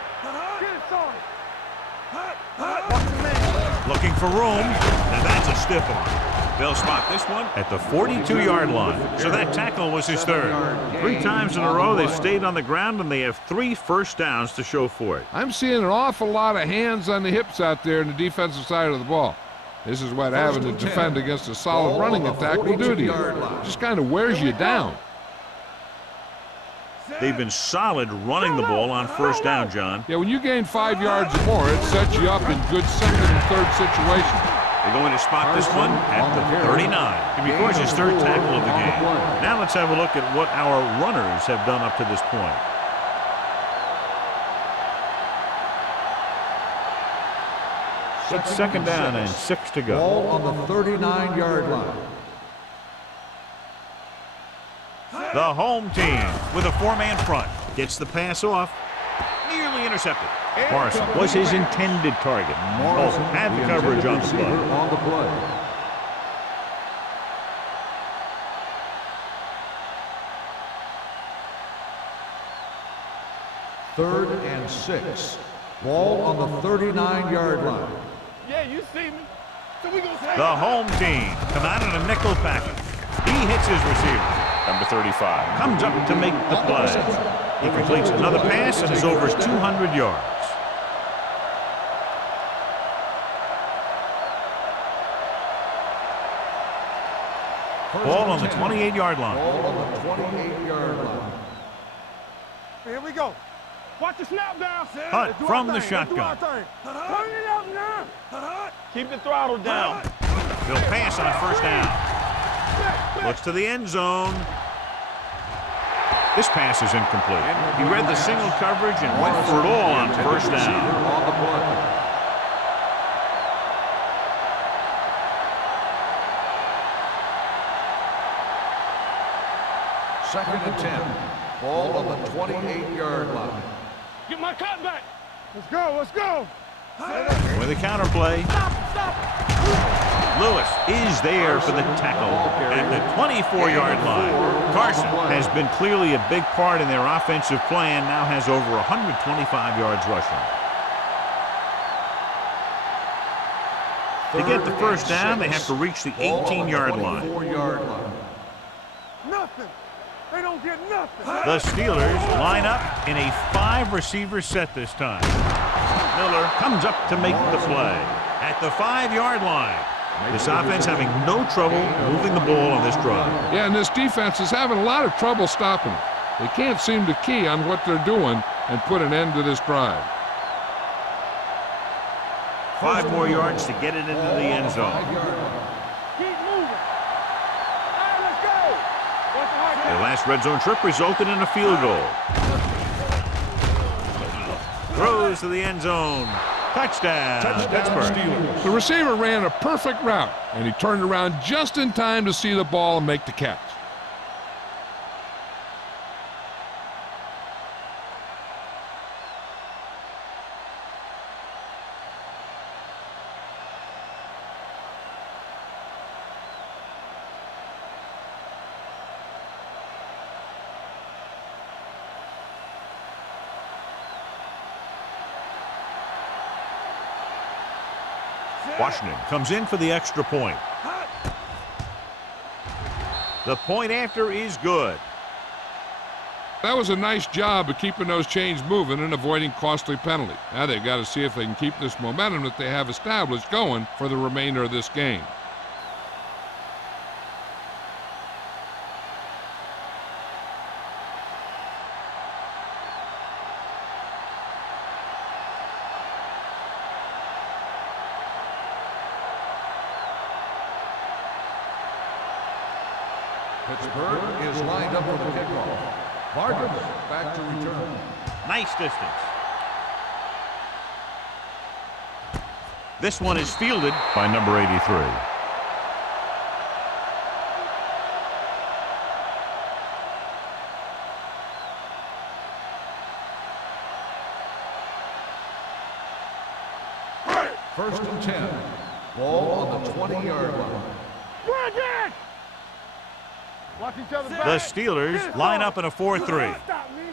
Get it, son. Looking for room. Now that's a stiff one. They'll spot this one at the 42-yard line. So that tackle was his third. 3 times in a row they've stayed on the ground, and they have 3 first downs to show for it. I'm seeing an awful lot of hands on the hips out there in the defensive side of the ball. This is what having to defend against a solid running attack will do to you. Just kind of wears you down. They've been solid running the ball on first down, John. Yeah, when you gain 5 yards or more, it sets you up in good second and third situations. They're going to spot this one at the 39. It records his third tackle of the game. Now let's have a look at what our runners have done up to this point. It's second down and 6 to go. Ball on the 39-yard line. The home team with a 4-man front gets the pass off. Nearly intercepted. Morrison was his intended target. Morrison had the coverage on the play. Third and 6. Ball on the 39-yard line. Yeah, you see me. So we gonna say The home team come out in a nickel package. He hits his receiver. Number 35 comes up to make the play. He completes another pass and is over 200 yards. Ball on the 28-yard line. Ball on the 28-yard line. Here we go. Watch the snap down. Hunt from the shotgun. Turn it up now. Keep the throttle down. They'll pass on first down. Looks to the end zone. This pass is incomplete. He read the single coverage and went for it all on first down. On the play. Second and 10. Ball on the 28-yard line. Get my cut back. Let's go. Let's go. With a counterplay. Lewis is there for the tackle at the 24-yard line. Carson has been clearly a big part in their offensive plan, now has over 125 yards rushing. To get the first down, they have to reach the 18-yard line. 4-yard line. Nothing. They don't get nothing. The Steelers line up in a 5-receiver set this time. Miller comes up to make the play at the 5-yard line. This offense having no trouble moving the ball on this drive. Yeah, and this defense is having a lot of trouble stopping it. They can't seem to key on what they're doing and put an end to this drive. 5 more yards to get it into the end zone. Keep moving. All right, let's go. Watch the high Their last red zone trip resulted in a field goal. Throws to the end zone. Touchdown, Pittsburgh. The receiver ran a perfect route, and he turned around just in time to see the ball and make the catch. Washington comes in for the extra point. The point after is good. That was a nice job of keeping those chains moving and avoiding costly penalties. Now they've got to see if they can keep this momentum that they have established going for the remainder of this game. Pittsburgh is lined up for the kickoff. Vargas back to return. Nice distance. This one is fielded by number 83. First and 10. Ball on the 20-yard line. Watch each other back. The Steelers line up in a 4-3. Stop me.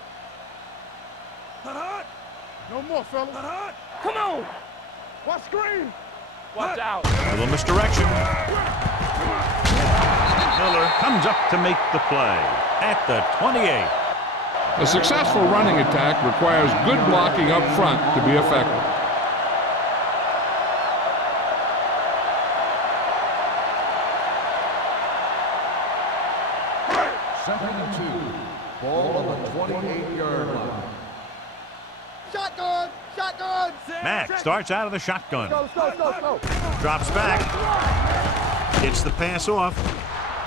No more, fella. Come on. Watch screen. Watch out. A little misdirection. Miller comes up to make the play at the 28. A successful running attack requires good blocking up front to be effective. Second and 2. Ball on the 28-yard line. Shotgun. Shotgun. Mack starts out of the shotgun. Go. Drops back. Gets the pass off.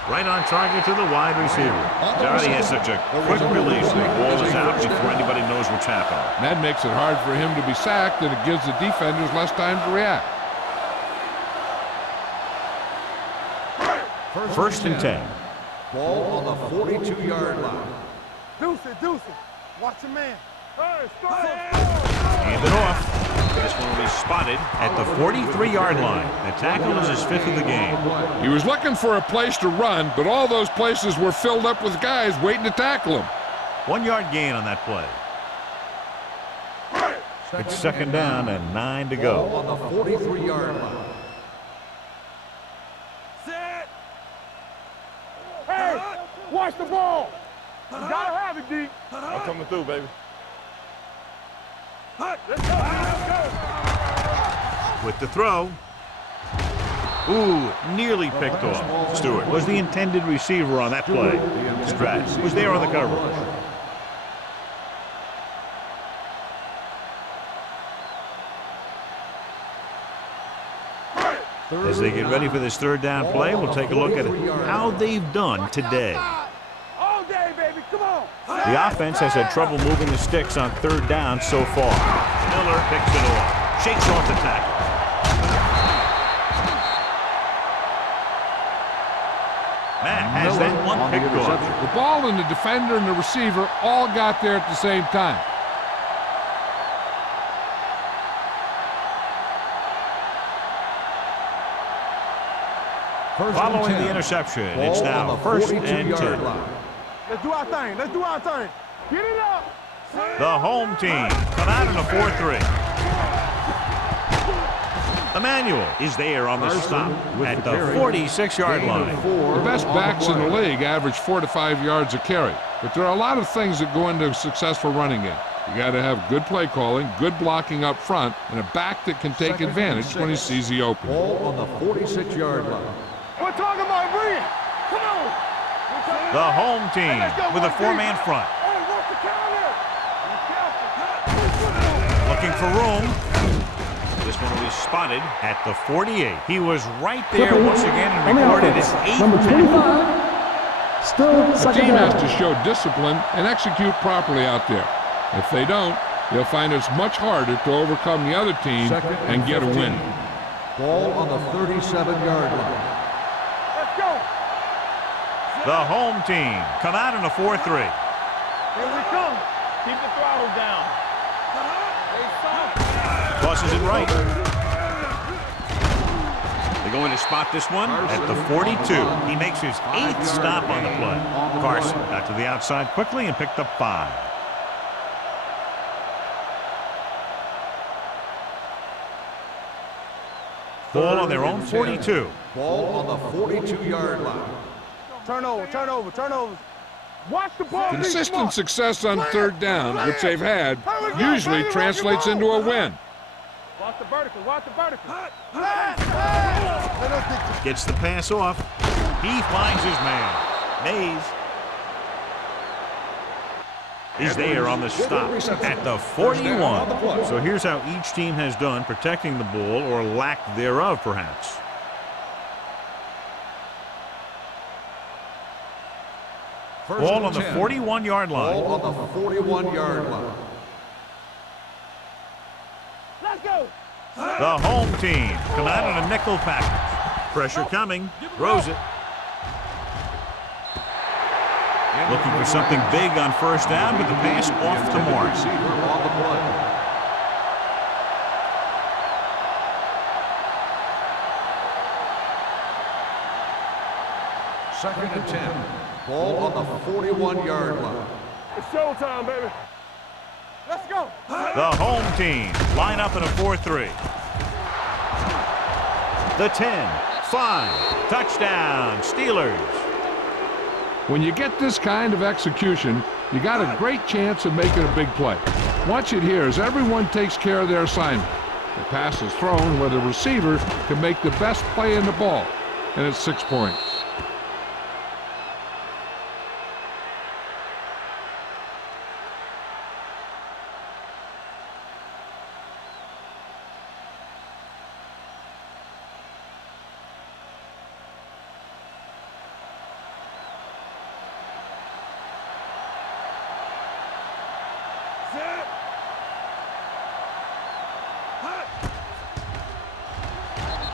Right on target to the wide receiver. Johnny has such a quick release. The ball is out before anybody knows what's happening. That makes it hard for him to be sacked, and it gives the defenders less time to react. First and 10. Ball on the 42-yard line. Deuce it. Watch your man. Hey, stop. Hand it off. This one will be spotted at the 43-yard line. The tackle is his 5th of the game. He was looking for a place to run, but all those places were filled up with guys waiting to tackle him. 1-yard gain on that play. It's second down and 9 to go. Ball on the 43-yard line. Hey, watch the ball. You gotta have it, D. I'm coming through, baby. Let's go. With the throw. Ooh, nearly picked off. Stewart was the intended receiver on that play. Stratton was there on the coverage. As they get ready for this third down play, we'll take a look at how they've done today. All day, baby. Come on. The offense has had trouble moving the sticks on third down so far. Miller picks it off. Shakes off the tackle. Matt has that one picked off. The ball and the defender and the receiver all got there at the same time. Following the interception, it's now first and 10. Let's do our thing. Get it up. The home team come out in a 4-3. Emmanuel is there on the stop at the 46-yard line. The best backs in the league average 4 to 5 yards a carry, but there are a lot of things that go into a successful running game. You got to have good play calling, good blocking up front, and a back that can take advantage when he sees the opening. Ball on the 46-yard line. We're talking about bringing. Come on. The home team with a 4-man front. Hey, what's the counter? Looking for room. This one will be spotted at the 48. He was right there once again and recorded his 8th Number tackle. 25. Still The second team has down. to show discipline and execute properly out there. If they don't, they'll find it's much harder to overcome the other team and get a win. Ball on the 37-yard line. Let's go. The home team come out in a 4-3. Here we come. Keep the throttle down. Tosses it right. They're going to spot this one at the 42. He makes his 8th stop on the play. Carson got to the outside quickly and picked up 5. Ball on their own 42. Ball on the 42-yard line. Turnovers. Watch the ball. Consistent success on third down, which they've had, usually translates into a win. Watch the vertical. Gets the pass off. He finds his man. Mays. He's there on the stop at the 41. So here's how each team has done protecting the ball, or lack thereof, perhaps. Ball on the 41-yard line. Ball on the 41-yard line. Let's go. The home team come out in a nickel package. Pressure coming. Throws it. Looking for something big on first down, but the pass off the mark. Receiver on the play. Second and 10. Ball on the 41-yard line. It's showtime, baby. Let's go. The home team line up in a 4-3. The 10, 5, touchdown, Steelers. When you get this kind of execution, you got a great chance of making a big play. Watch it here as everyone takes care of their assignment. The pass is thrown where the receiver can make the best play in the ball, and it's 6 points.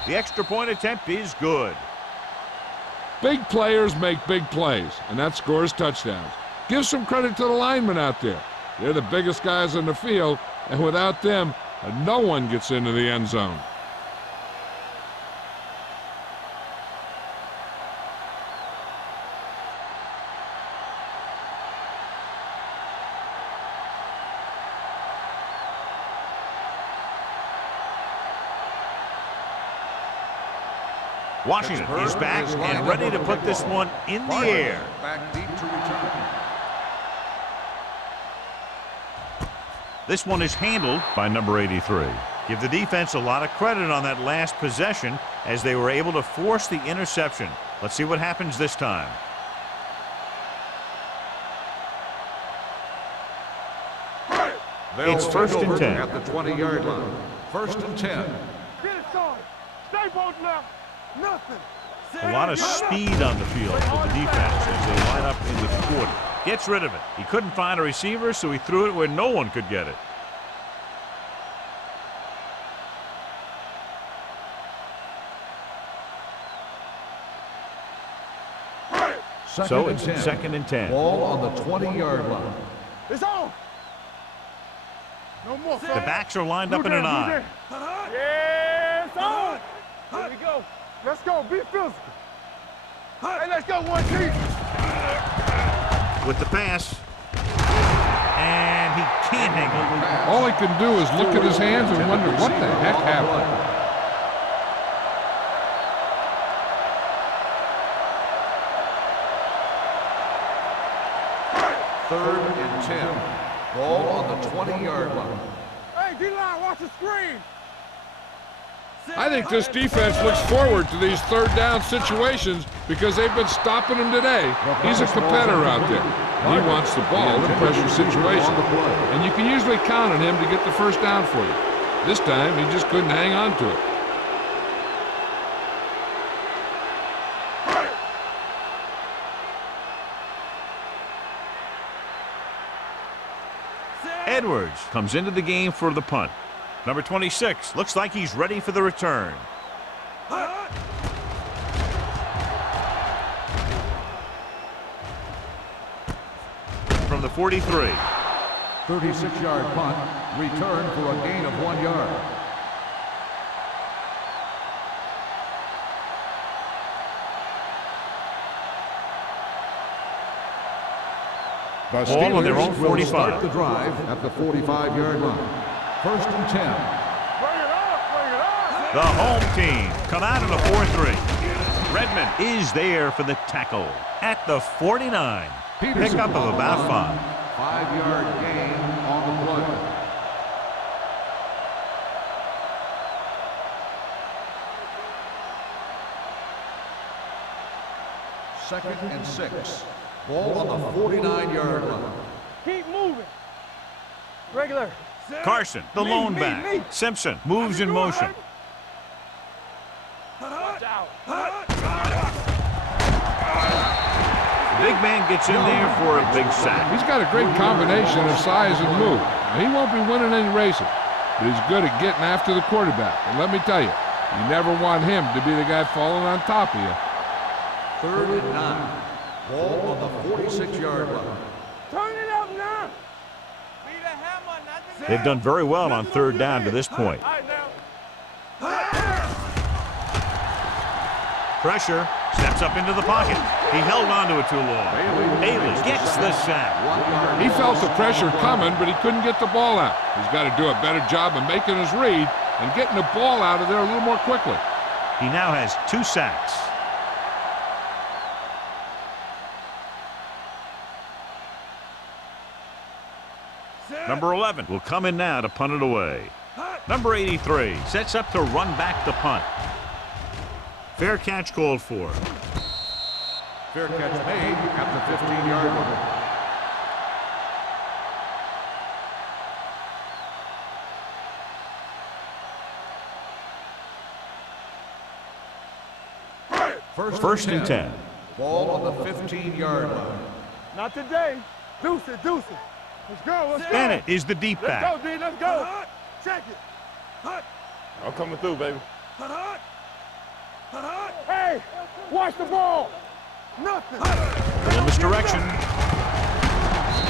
The extra point attempt is good. Big players make big plays, and that scores touchdowns. Give some credit to the linemen out there. They're the biggest guys in the field, and without them, no one gets into the end zone. Washington is back and ready to put this one in the air. Back deep to return. This one is handled by number 83. Give the defense a lot of credit on that last possession as they were able to force the interception. Let's see what happens this time. It's first and 10. At the 20-yard line. First and 10. Get it started. Stay both now. Nothing. A lot of speed on the field for the defense as they line up in the quarter. Gets rid of it. He couldn't find a receiver, so he threw it where no one could get it. So it's second and 10. Ball on the 20-yard line. It's on. No more. The backs are lined up in an eye. Yeah, it's on. Here we go. Let's go. Be physical. Hey, let's go, one team. With the pass. And he can't hang on. All he can do is look at his hands and wonder what the heck happened. Third and 10. Ball on the 20-yard line. Hey, D-line, watch the screen. I think this defense looks forward to these third down situations because they've been stopping him today. He's a competitor out there. He wants the ball in pressure situations, and you can usually count on him to get the first down for you. This time, he just couldn't hang on to it. Edwards comes into the game for the punt. Number 26 looks like he's ready for the return. From the 43. 36-yard punt. Return for a gain of 1 yard. The Ball on their own Steelers will 45. start the drive at the 45-yard line. First and 10. Bring it up, bring it up. The home team come out in a 4-3. Redmond is there for the tackle at the 49. Pickup of about 5. 5-yard gain on the play. Second and 6. Ball on the 49-yard line. Keep moving. Regular. Carson, the lone back. me. Simpson moves in motion. Watch out. Big man gets in there for a big sack. He's got a great combination of size and move. Now, he won't be winning any races, but he's good at getting after the quarterback. And let me tell you, you never want him to be the guy falling on top of you. 3rd and 9. Ball on the 46-yard line. Turn it up now. They've done very well on 3rd down to this point. All right, now. Pressure, steps up into the pocket. He held on to it too long. Bailey gets the sack. He felt the pressure coming, but he couldn't get the ball out. He's got to do a better job of making his read and getting the ball out of there a little more quickly. He now has 2 sacks. Number 11 will come in now to punt it away. Number 83 sets up to run back the punt. Fair catch called for. Fair catch made at the 15-yard line. First and 10. Ball on the 15-yard line. Not today. Deuce it, deuce it. Let's go, let's go. Bennett is the deep Let's back. go, D, let's go. Check it. I'm coming through, baby. Hey, watch the ball. Nothing. In misdirection.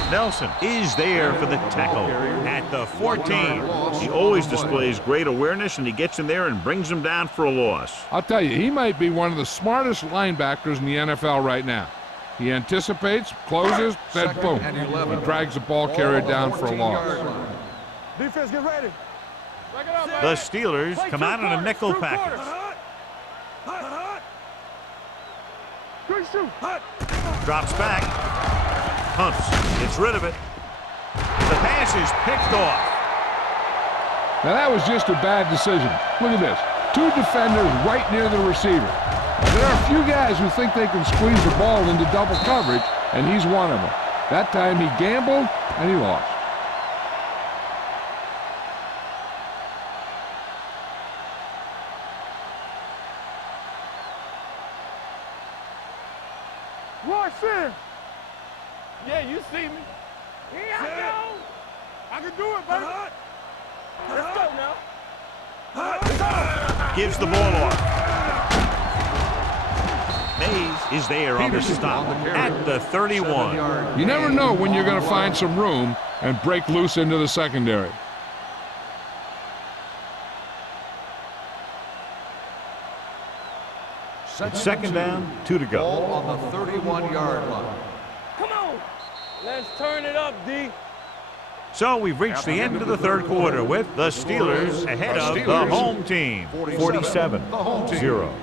Nelson is there for the tackle at the 14. He always displays great awareness, and he gets in there and brings him down for a loss. I'll tell you, he might be one of the smartest linebackers in the NFL right now. He anticipates, closes, then boom, he drags the ball carrier down for a loss. Defense, get ready. Back it up, The man. Steelers come out in a nickel package. Quick shoot. Drops back. Hunts. Gets rid of it. The pass is picked off. Now that was just a bad decision. Look at this. 2 defenders right near the receiver. There are a few guys who think they can squeeze the ball into double coverage, and he's one of them. That time he gambled, and he lost. Watch in. Yeah, you see me. Here I go. I can do it, baby. Let's go now. Gives the ball off. Mays is there on the stop at the 31. You never know when you're going to find some room and break loose into the secondary. Second down, 2 to go. Ball on the 31-yard line. Come on. Let's turn it up, D. So we've reached the end of the 3rd quarter with the Steelers ahead of the home team, 47-0.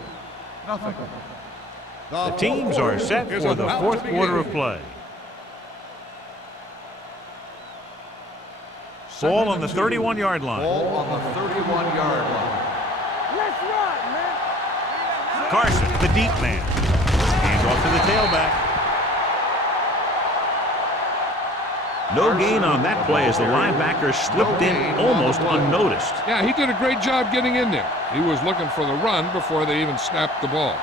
Nothing. The teams are set for the 4th quarter of play. Ball on the 31-yard line. Ball on the 31-yard line. Let's ride, man. Carson, the deep man. Hands off to the tailback. No gain on that play as the linebacker slipped in almost unnoticed. Yeah, he did a great job getting in there. He was looking for the run before they even snapped the ball.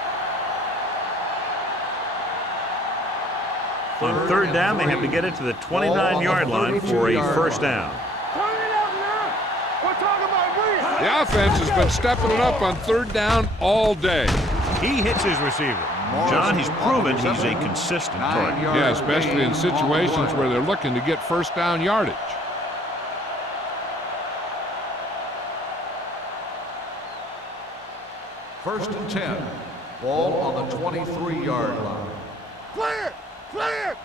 On 3rd down, they have to get it to the 29-yard line for a first down. Turn it up now. We're talking about me. The offense has been stepping it up on 3rd down all day. He hits his receiver. John, he's proven he's a consistent target. Yeah, especially in situations where they're looking to get first down yardage. First and 10. Ball on the 23-yard line. Clear. Clear.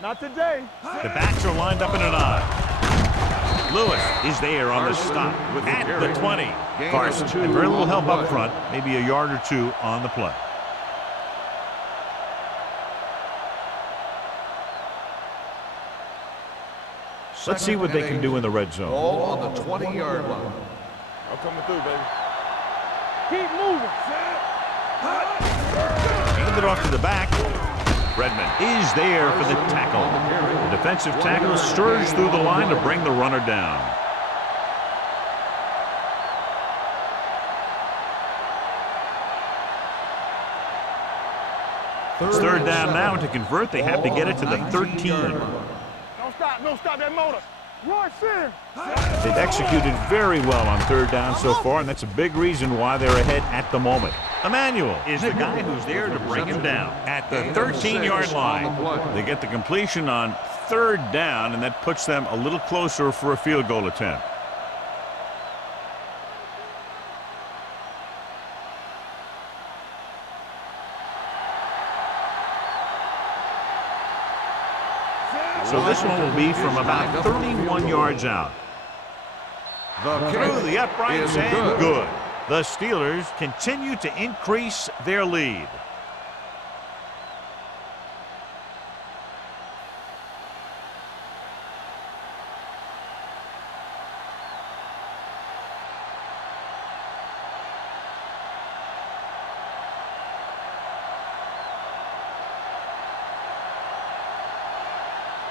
Not today. The backs are lined up in an I. Lewis is there on the stop at the 20. Carson, and very little help up front, maybe a yard or two on the play. Let's see what they can do in the red zone. Ball on the 20-yard line. I'm coming through, baby. Keep moving. Hand it off to the back. Redmond is there for the tackle. The defensive tackle surged through the line to bring the runner down. It's third down now. To convert, they have to get it to the 13. Don't stop that motor. Rush in. They've executed very well on third down so far, and that's a big reason why they're ahead at the moment. Emmanuel is the guy who's there to bring him down at the 13-yard line. They get the completion on third down, and that puts them a little closer for a field goal attempt. So this one will be from about 31 yards out. Through the uprights and good. The Steelers continue to increase their lead.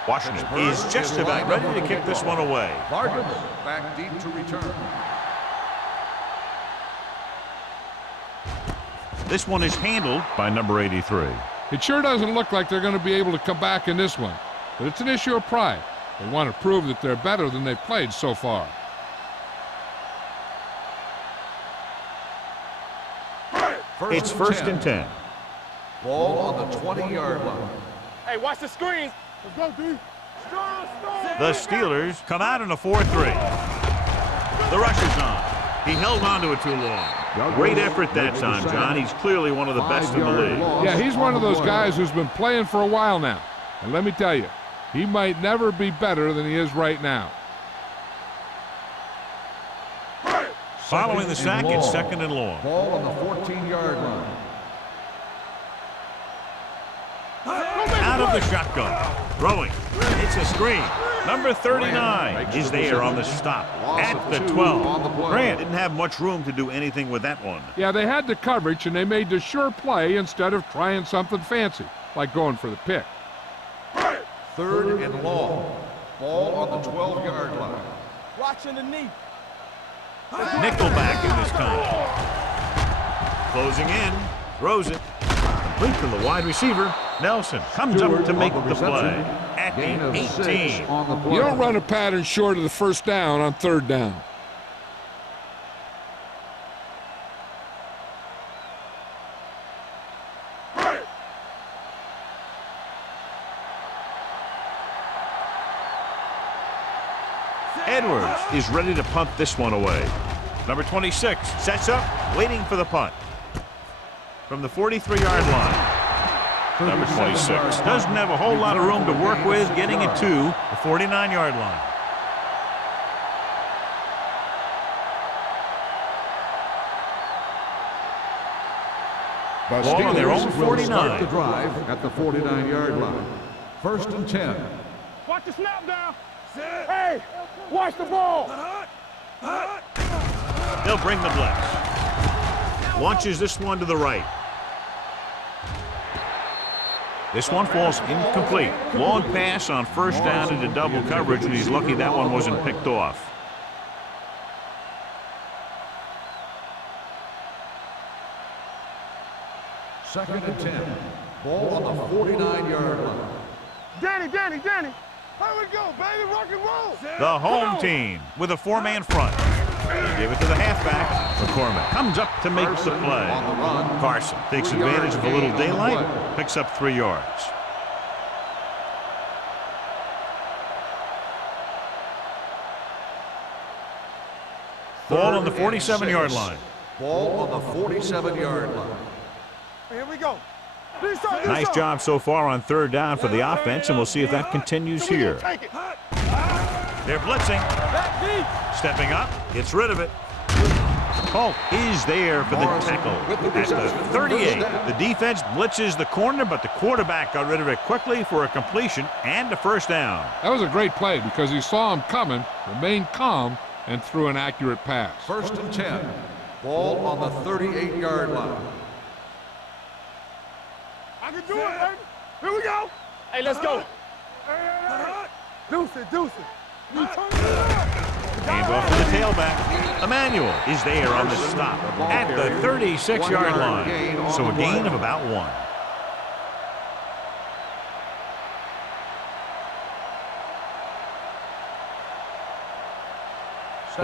Washington is just about ready to kick this one away. Vargas back deep to return. This one is handled by number 83. It sure doesn't look like they're going to be able to come back in this one, but it's an issue of pride. They want to prove that they're better than they've played so far. It's first and 10. Ball on the 20-yard line. Hey, watch the screen. Let's go, D. The Steelers come out in a 4-3. The rush is on. He held on to it too long. Great effort that time, John. He's clearly one of the best in the league. Yeah, he's one of those guys who's been playing for a while now. And let me tell you, he might never be better than he is right now. Following the sack, it's second and long. Ball on the 14-yard line. Out of the shotgun. Throwing. It's a screen. Number 39 is there on the stop at the 12. Grant didn't have much room to do anything with that one. Yeah, they had the coverage, and they made the sure play instead of trying something fancy, like going for the pick. Third and long. Ball on the 12-yard line. Watch underneath. Nickelback in this time. Closing in. Throws it. Complete to the wide receiver. Nelson comes up to make the play at the 18. You don't run a pattern short of the first down on third down. Edwards is ready to punt this one away. Number 26 sets up, waiting for the punt. From the 43-yard line. Number 26 doesn't have a whole lot of room to work with, getting it to the 49-yard line. The Ball on their own Steelers will 49. start the drive at the 49-yard line. First and 10. Watch the snap down. Hey, watch the ball. They'll bring the blitz. Launches this one to the right. This one falls incomplete. Long pass on first down into double coverage, and he's lucky that one wasn't picked off. Second and 10. Ball on the 49-yard line. Danny. Here we go, baby. Rock and roll. The home team with a four-man front. They give it to the halfback. McCormick comes up to make the play. Carson takes advantage of a little daylight, picks up 3 yards. Ball on the 47-yard line. Ball on the 47-yard line. Here we go. Nice job so far on third down for the offense, and we'll see if that continues here. They're blitzing. Back deep. Stepping up, gets rid of it. Polk is there for the tackle at the 38. The defense blitzes the corner, but the quarterback got rid of it quickly for a completion and a first down. That was a great play because he saw him coming, remained calm, and threw an accurate pass. 1st and 10. Ball on the 38-yard line. I can do it, baby. Here we go. Hey, let's go. Deuce it, deuce it. You turn it up. Hand off to the tailback. Emmanuel is there on the stop at the 36-yard line. So a gain of about 1.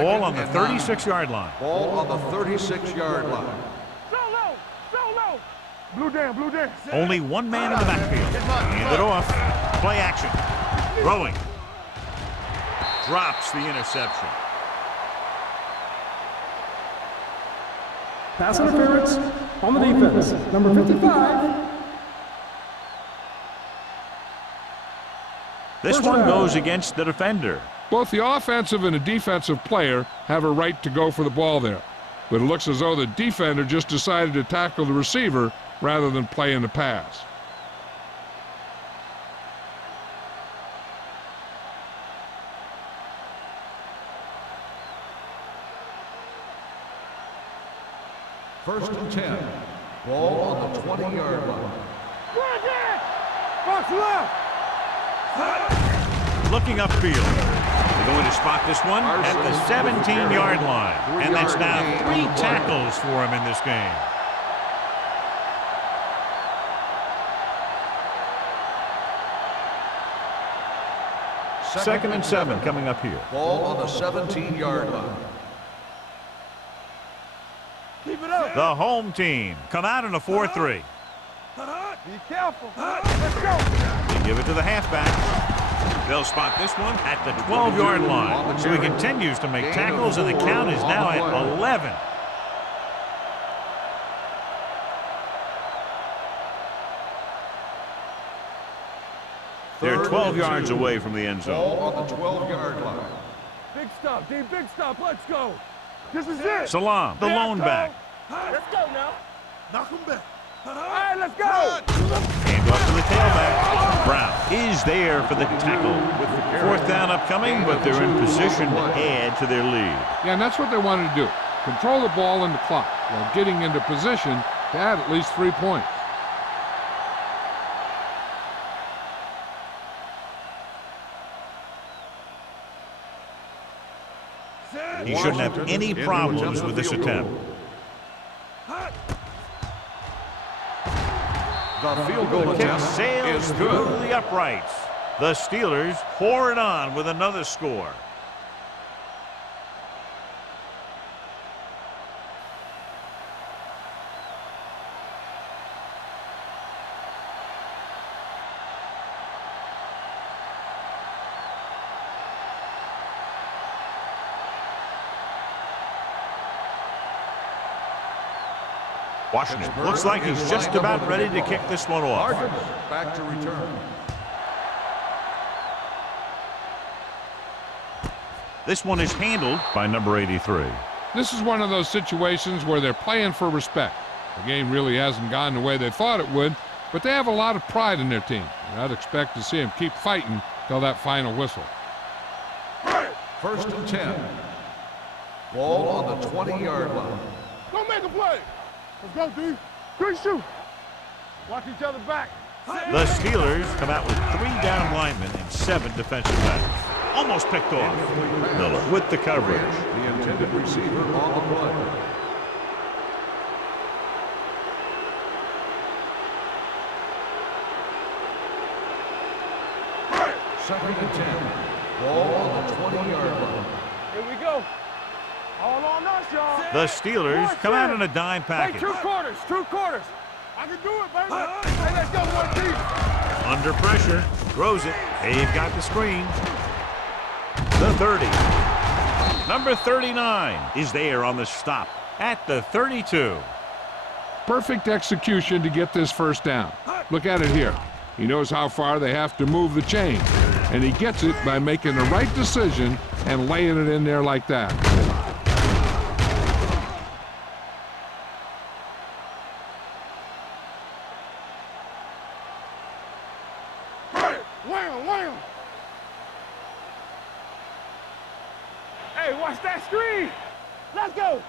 Ball on the 36-yard line. Ball on the 36-yard line. Solo, solo. Blue down, blue down. Only one man in the backfield. Hand it off. Play action. Throwing. Drops the interception. Pass interference on the defense. Number 55. This one goes against the defender. Both the offensive and the defensive player have a right to go for the ball there. But it looks as though the defender just decided to tackle the receiver rather than play in the pass. First and 10. Ball on the 20-yard line. Right there. Box left. Looking upfield. They're going to spot this one at the 17-yard line. And that's now 3 tackles for him in this game. Second and 7 coming up here. Ball on the 17-yard line. Keep it up. The home team come out in a 4-3. Be careful. Let's go. They give it to the halfback. They'll spot this one at the 12-yard line. So he continues to make tackles, and the count is now at 11. They're 12 yards away from the end zone. Ball on the 12-yard line. Big stop, D. Big stop. Let's go. This is it. Salam, the lone back. Let's go now. Knock him back. All right, let's go. Hand off to the tailback. Brown is there for the tackle. 4th down upcoming, but they're in position to add to their lead. Yeah, and that's what they wanted to do. Control the ball and the clock while getting into position to add at least 3 points. He shouldn't have any problems with this attempt. The field goal attempt Sails is through good. the uprights. The Steelers pour it on with another score. Washington looks like he's just about ready to kick this one off. Back to return. This one is handled by number 83. This is one of those situations where they're playing for respect. The game really hasn't gone the way they thought it would, but they have a lot of pride in their team. And I'd expect to see them keep fighting till that final whistle. 1st and 10. Ball on the 20-yard line. Go make a play. Let's go, D. 3 shoot. Watch each other back. The Steelers come out with 3 down linemen and 7 defensive backs. Almost picked off. Miller with the coverage. The intended receiver on the play. Second and 10. Ball on the 20-yard line. Here we go. All on us, y'all. The Steelers come out in a dime Hey, package. 2 quarters, 2 quarters. I can do it, baby. Hey, let's go, one deep. Under pressure. Throws it. They've got the screen. The 30. Number 39 is there on the stop at the 32. Perfect execution to get this first down. Look at it here. He knows how far they have to move the chain. and he gets it by making the right decision and laying it in there like that. Wham! Hey, watch that screen. Let's go.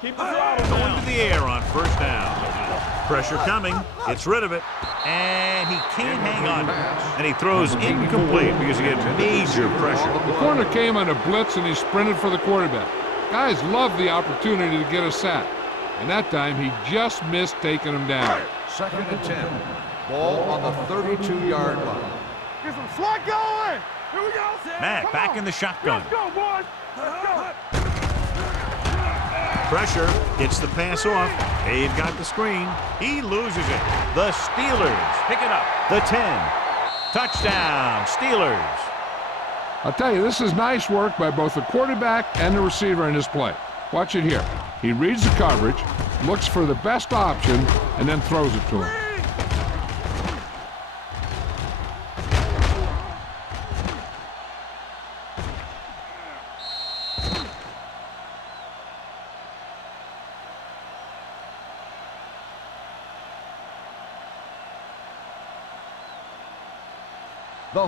Keep the throttle Going down. to the air on first down. Pressure coming. Gets rid of it. And he can't hang on to it. And he throws incomplete because he gets major pressure. The corner came on a blitz, and he sprinted for the quarterback. Guys love the opportunity to get a sack. And that time, he just missed taking him down. 2nd and 10. Ball on the 32-yard line. Get some slot going. Here we go. Matt Come back on. in the shotgun. Let's go, boys. Let's go. Pressure gets the pass off. Dave got the screen. He loses it. The Steelers pick it up. The 10. Touchdown, Steelers. I'll tell you, this is nice work by both the quarterback and the receiver in this play. Watch it here. He reads the coverage, looks for the best option, and then throws it to him.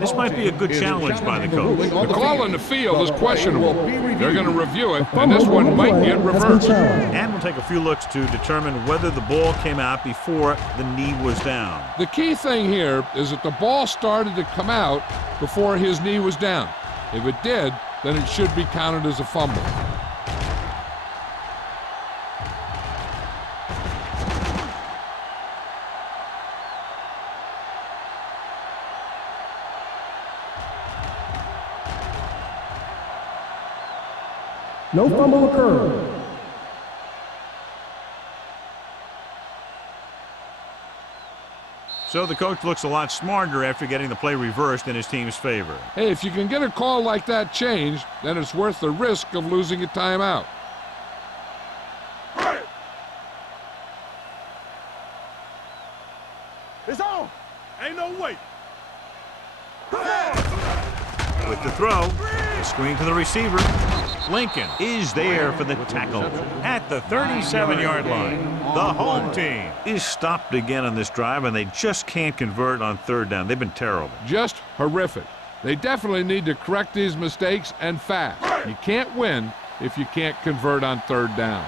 This might be a good challenge by the coach. The call on the field is questionable. They're going to review it, and this one might get reversed. And we'll take a few looks to determine whether the ball came out before the knee was down. The key thing here is that the ball started to come out before his knee was down. If it did, then it should be counted as a fumble. No fumble occurred. So the coach looks a lot smarter after getting the play reversed in his team's favor. Hey, if you can get a call like that changed, then it's worth the risk of losing a timeout. It's on. Ain't no way. With the throw, the screen to the receiver. Lincoln is there for the tackle at the 37-yard line. The home team is stopped again on this drive, and they just can't convert on third down. They've been terrible. Just horrific. They definitely need to correct these mistakes and fast. You can't win if you can't convert on third down.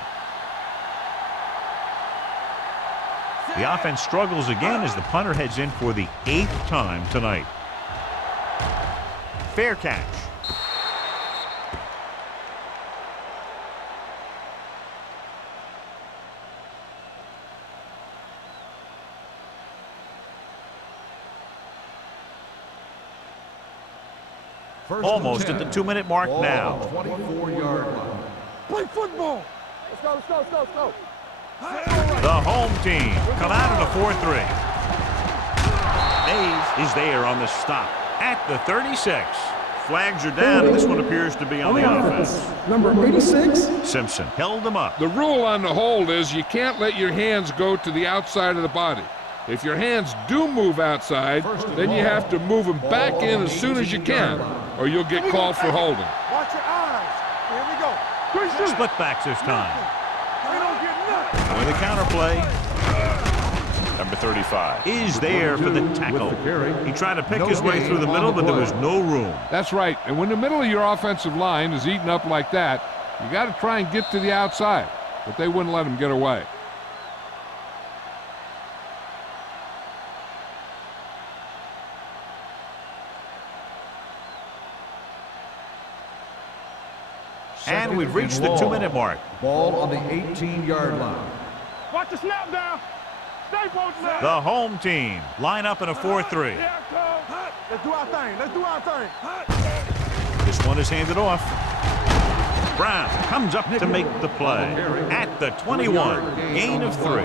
The offense struggles again as the punter heads in for the 8th time tonight. Fair catch. Almost at the 2-minute mark now. 24-yard line. Play football. Let's go. The home team come out in a 4-3. Mays is there on the stop at the 36. Flags are down, and this one appears to be on the offense. Number 86. Simpson held him up. The rule on the hold is you can't let your hands go to the outside of the body. If your hands do move outside, then you have to move them back in as soon as you can, or you'll get called for holding. Watch your eyes. Here we go. Good shoot. Split backs this time. We don't get nothing. With a counterplay. Number 35 is there for the tackle. He tried to pick his way through the middle, but there was no room. That's right, and when the middle of your offensive line is eaten up like that, you got to try and get to the outside, but they wouldn't let him get away. And we've reached the 2-minute mark. Ball on the 18-yard line. Watch the snap down. Stay posted now. The home team line up in a 4-3. Yeah, come. Let's do our thing. This one is handed off. Brown comes up to make the play at the 21. Gain of 3.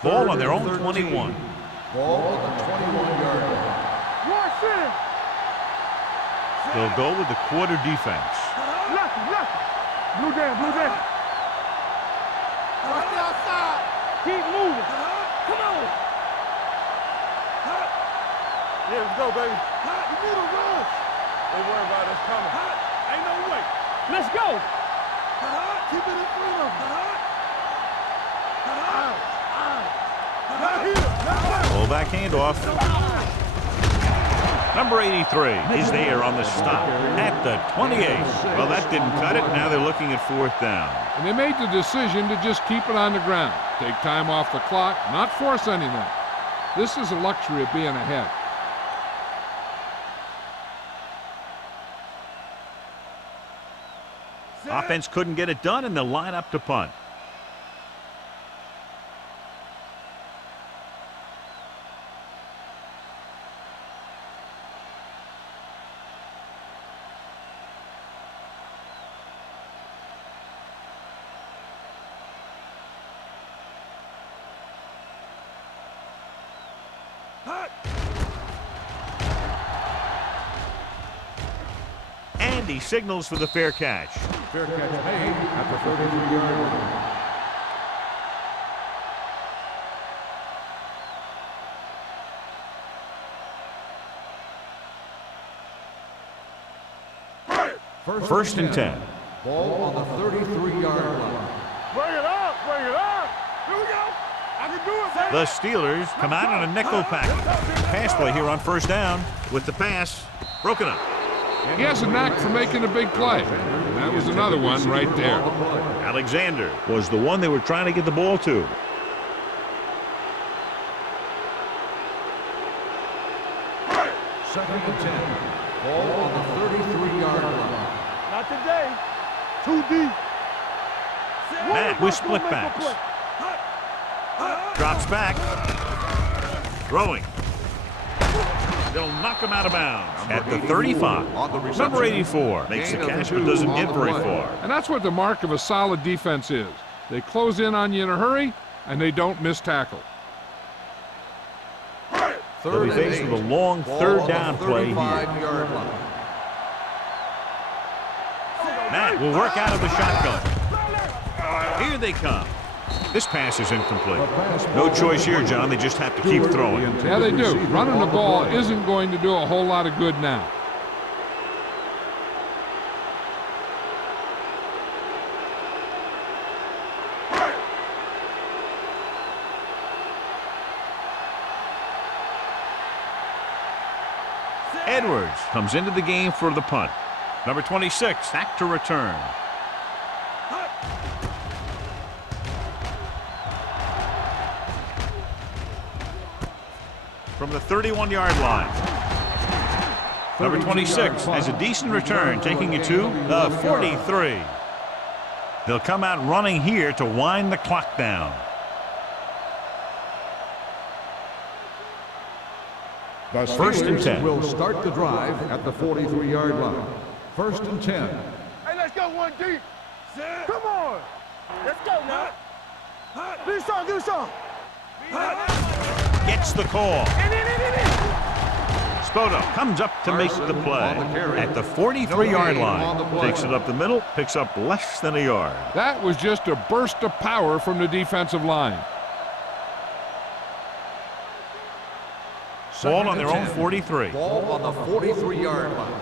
Ball on their own 21. Ball on the 21-yard line. Watch it. They'll go with the quarter defense. Left. Blue down. Keep moving. Come on. Yeah, let's go, baby. You need a rush. Don't worry about us coming. Ain't no way. Let's go. Keep it in front of him. Not here. Fullback handoff. Number 83 is there on the stop at the 28. Well, that didn't cut it. Now they're looking at 4th down. And they made the decision to just keep it on the ground. Take time off the clock, not force anything. This is a luxury of being ahead. Offense couldn't get it done, and they'll line up to punt. And he signals for the fair catch. Fair catch made at the 33-yard line. First and 10. Ball on the 33-yard line. Bring it up. Bring it up. Here we go. I can do it, baby. The Steelers come out on a nickel package. Pass play here on 1st down with the pass broken up. He has a knack for making a big play. And that was another one right there. Alexander was the one they were trying to get the ball to. Second and 10. Ball on the 33-yard line. Not today. Too deep. Matt with split backs. Drops back. Throwing. They'll knock him out of bounds at the 35. Number 84 makes the catch but doesn't get very far. And that's what the mark of a solid defense is. They close in on you in a hurry, and they don't miss tackle. They'll be faced with a long 3rd down play here. Matt will work out of the shotgun. Here they come. This pass is incomplete. No choice here, John. They just have to keep throwing. Yeah, they do. Running the ball isn't going to do a whole lot of good now. Edwards comes into the game for the punt. Number 26 back to return. From the 31-yard line. Number 26 has a decent return, taking it to the 43. They'll come out running here to wind the clock down. The First and 10. will start the drive at the 43-yard line. First and 10. Hey, let's go one deep. Come on. Let's go now. Do something. Do something. Gets the call. Spoto comes up to make the play at the 43-yard line. Takes it up the middle, picks up less than a yard. That was just a burst of power from the defensive line. Ball on their own 43. Ball on the 43-yard line.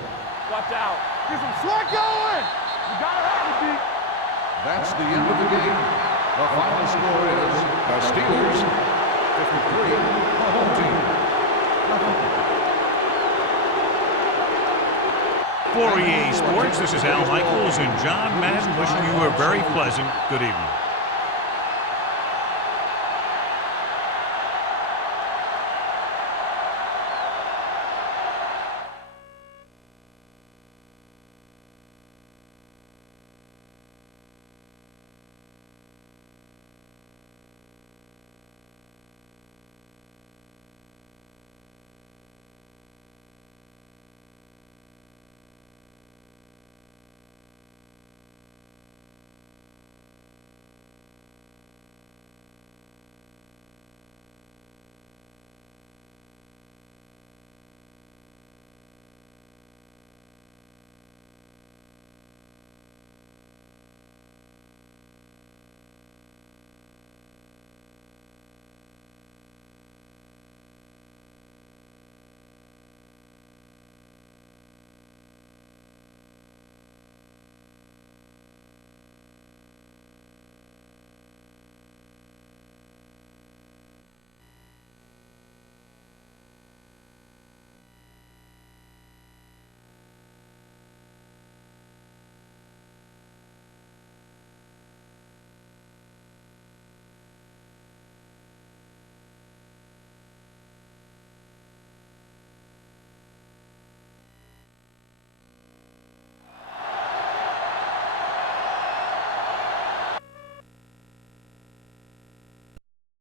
Watch out. Get some slack going. You got to have it deep. That's the end of the game. The final score is the Steelers 53, the home team. For EA Sports, this is Al Michaels and John Madden wishing you a very pleasant good evening.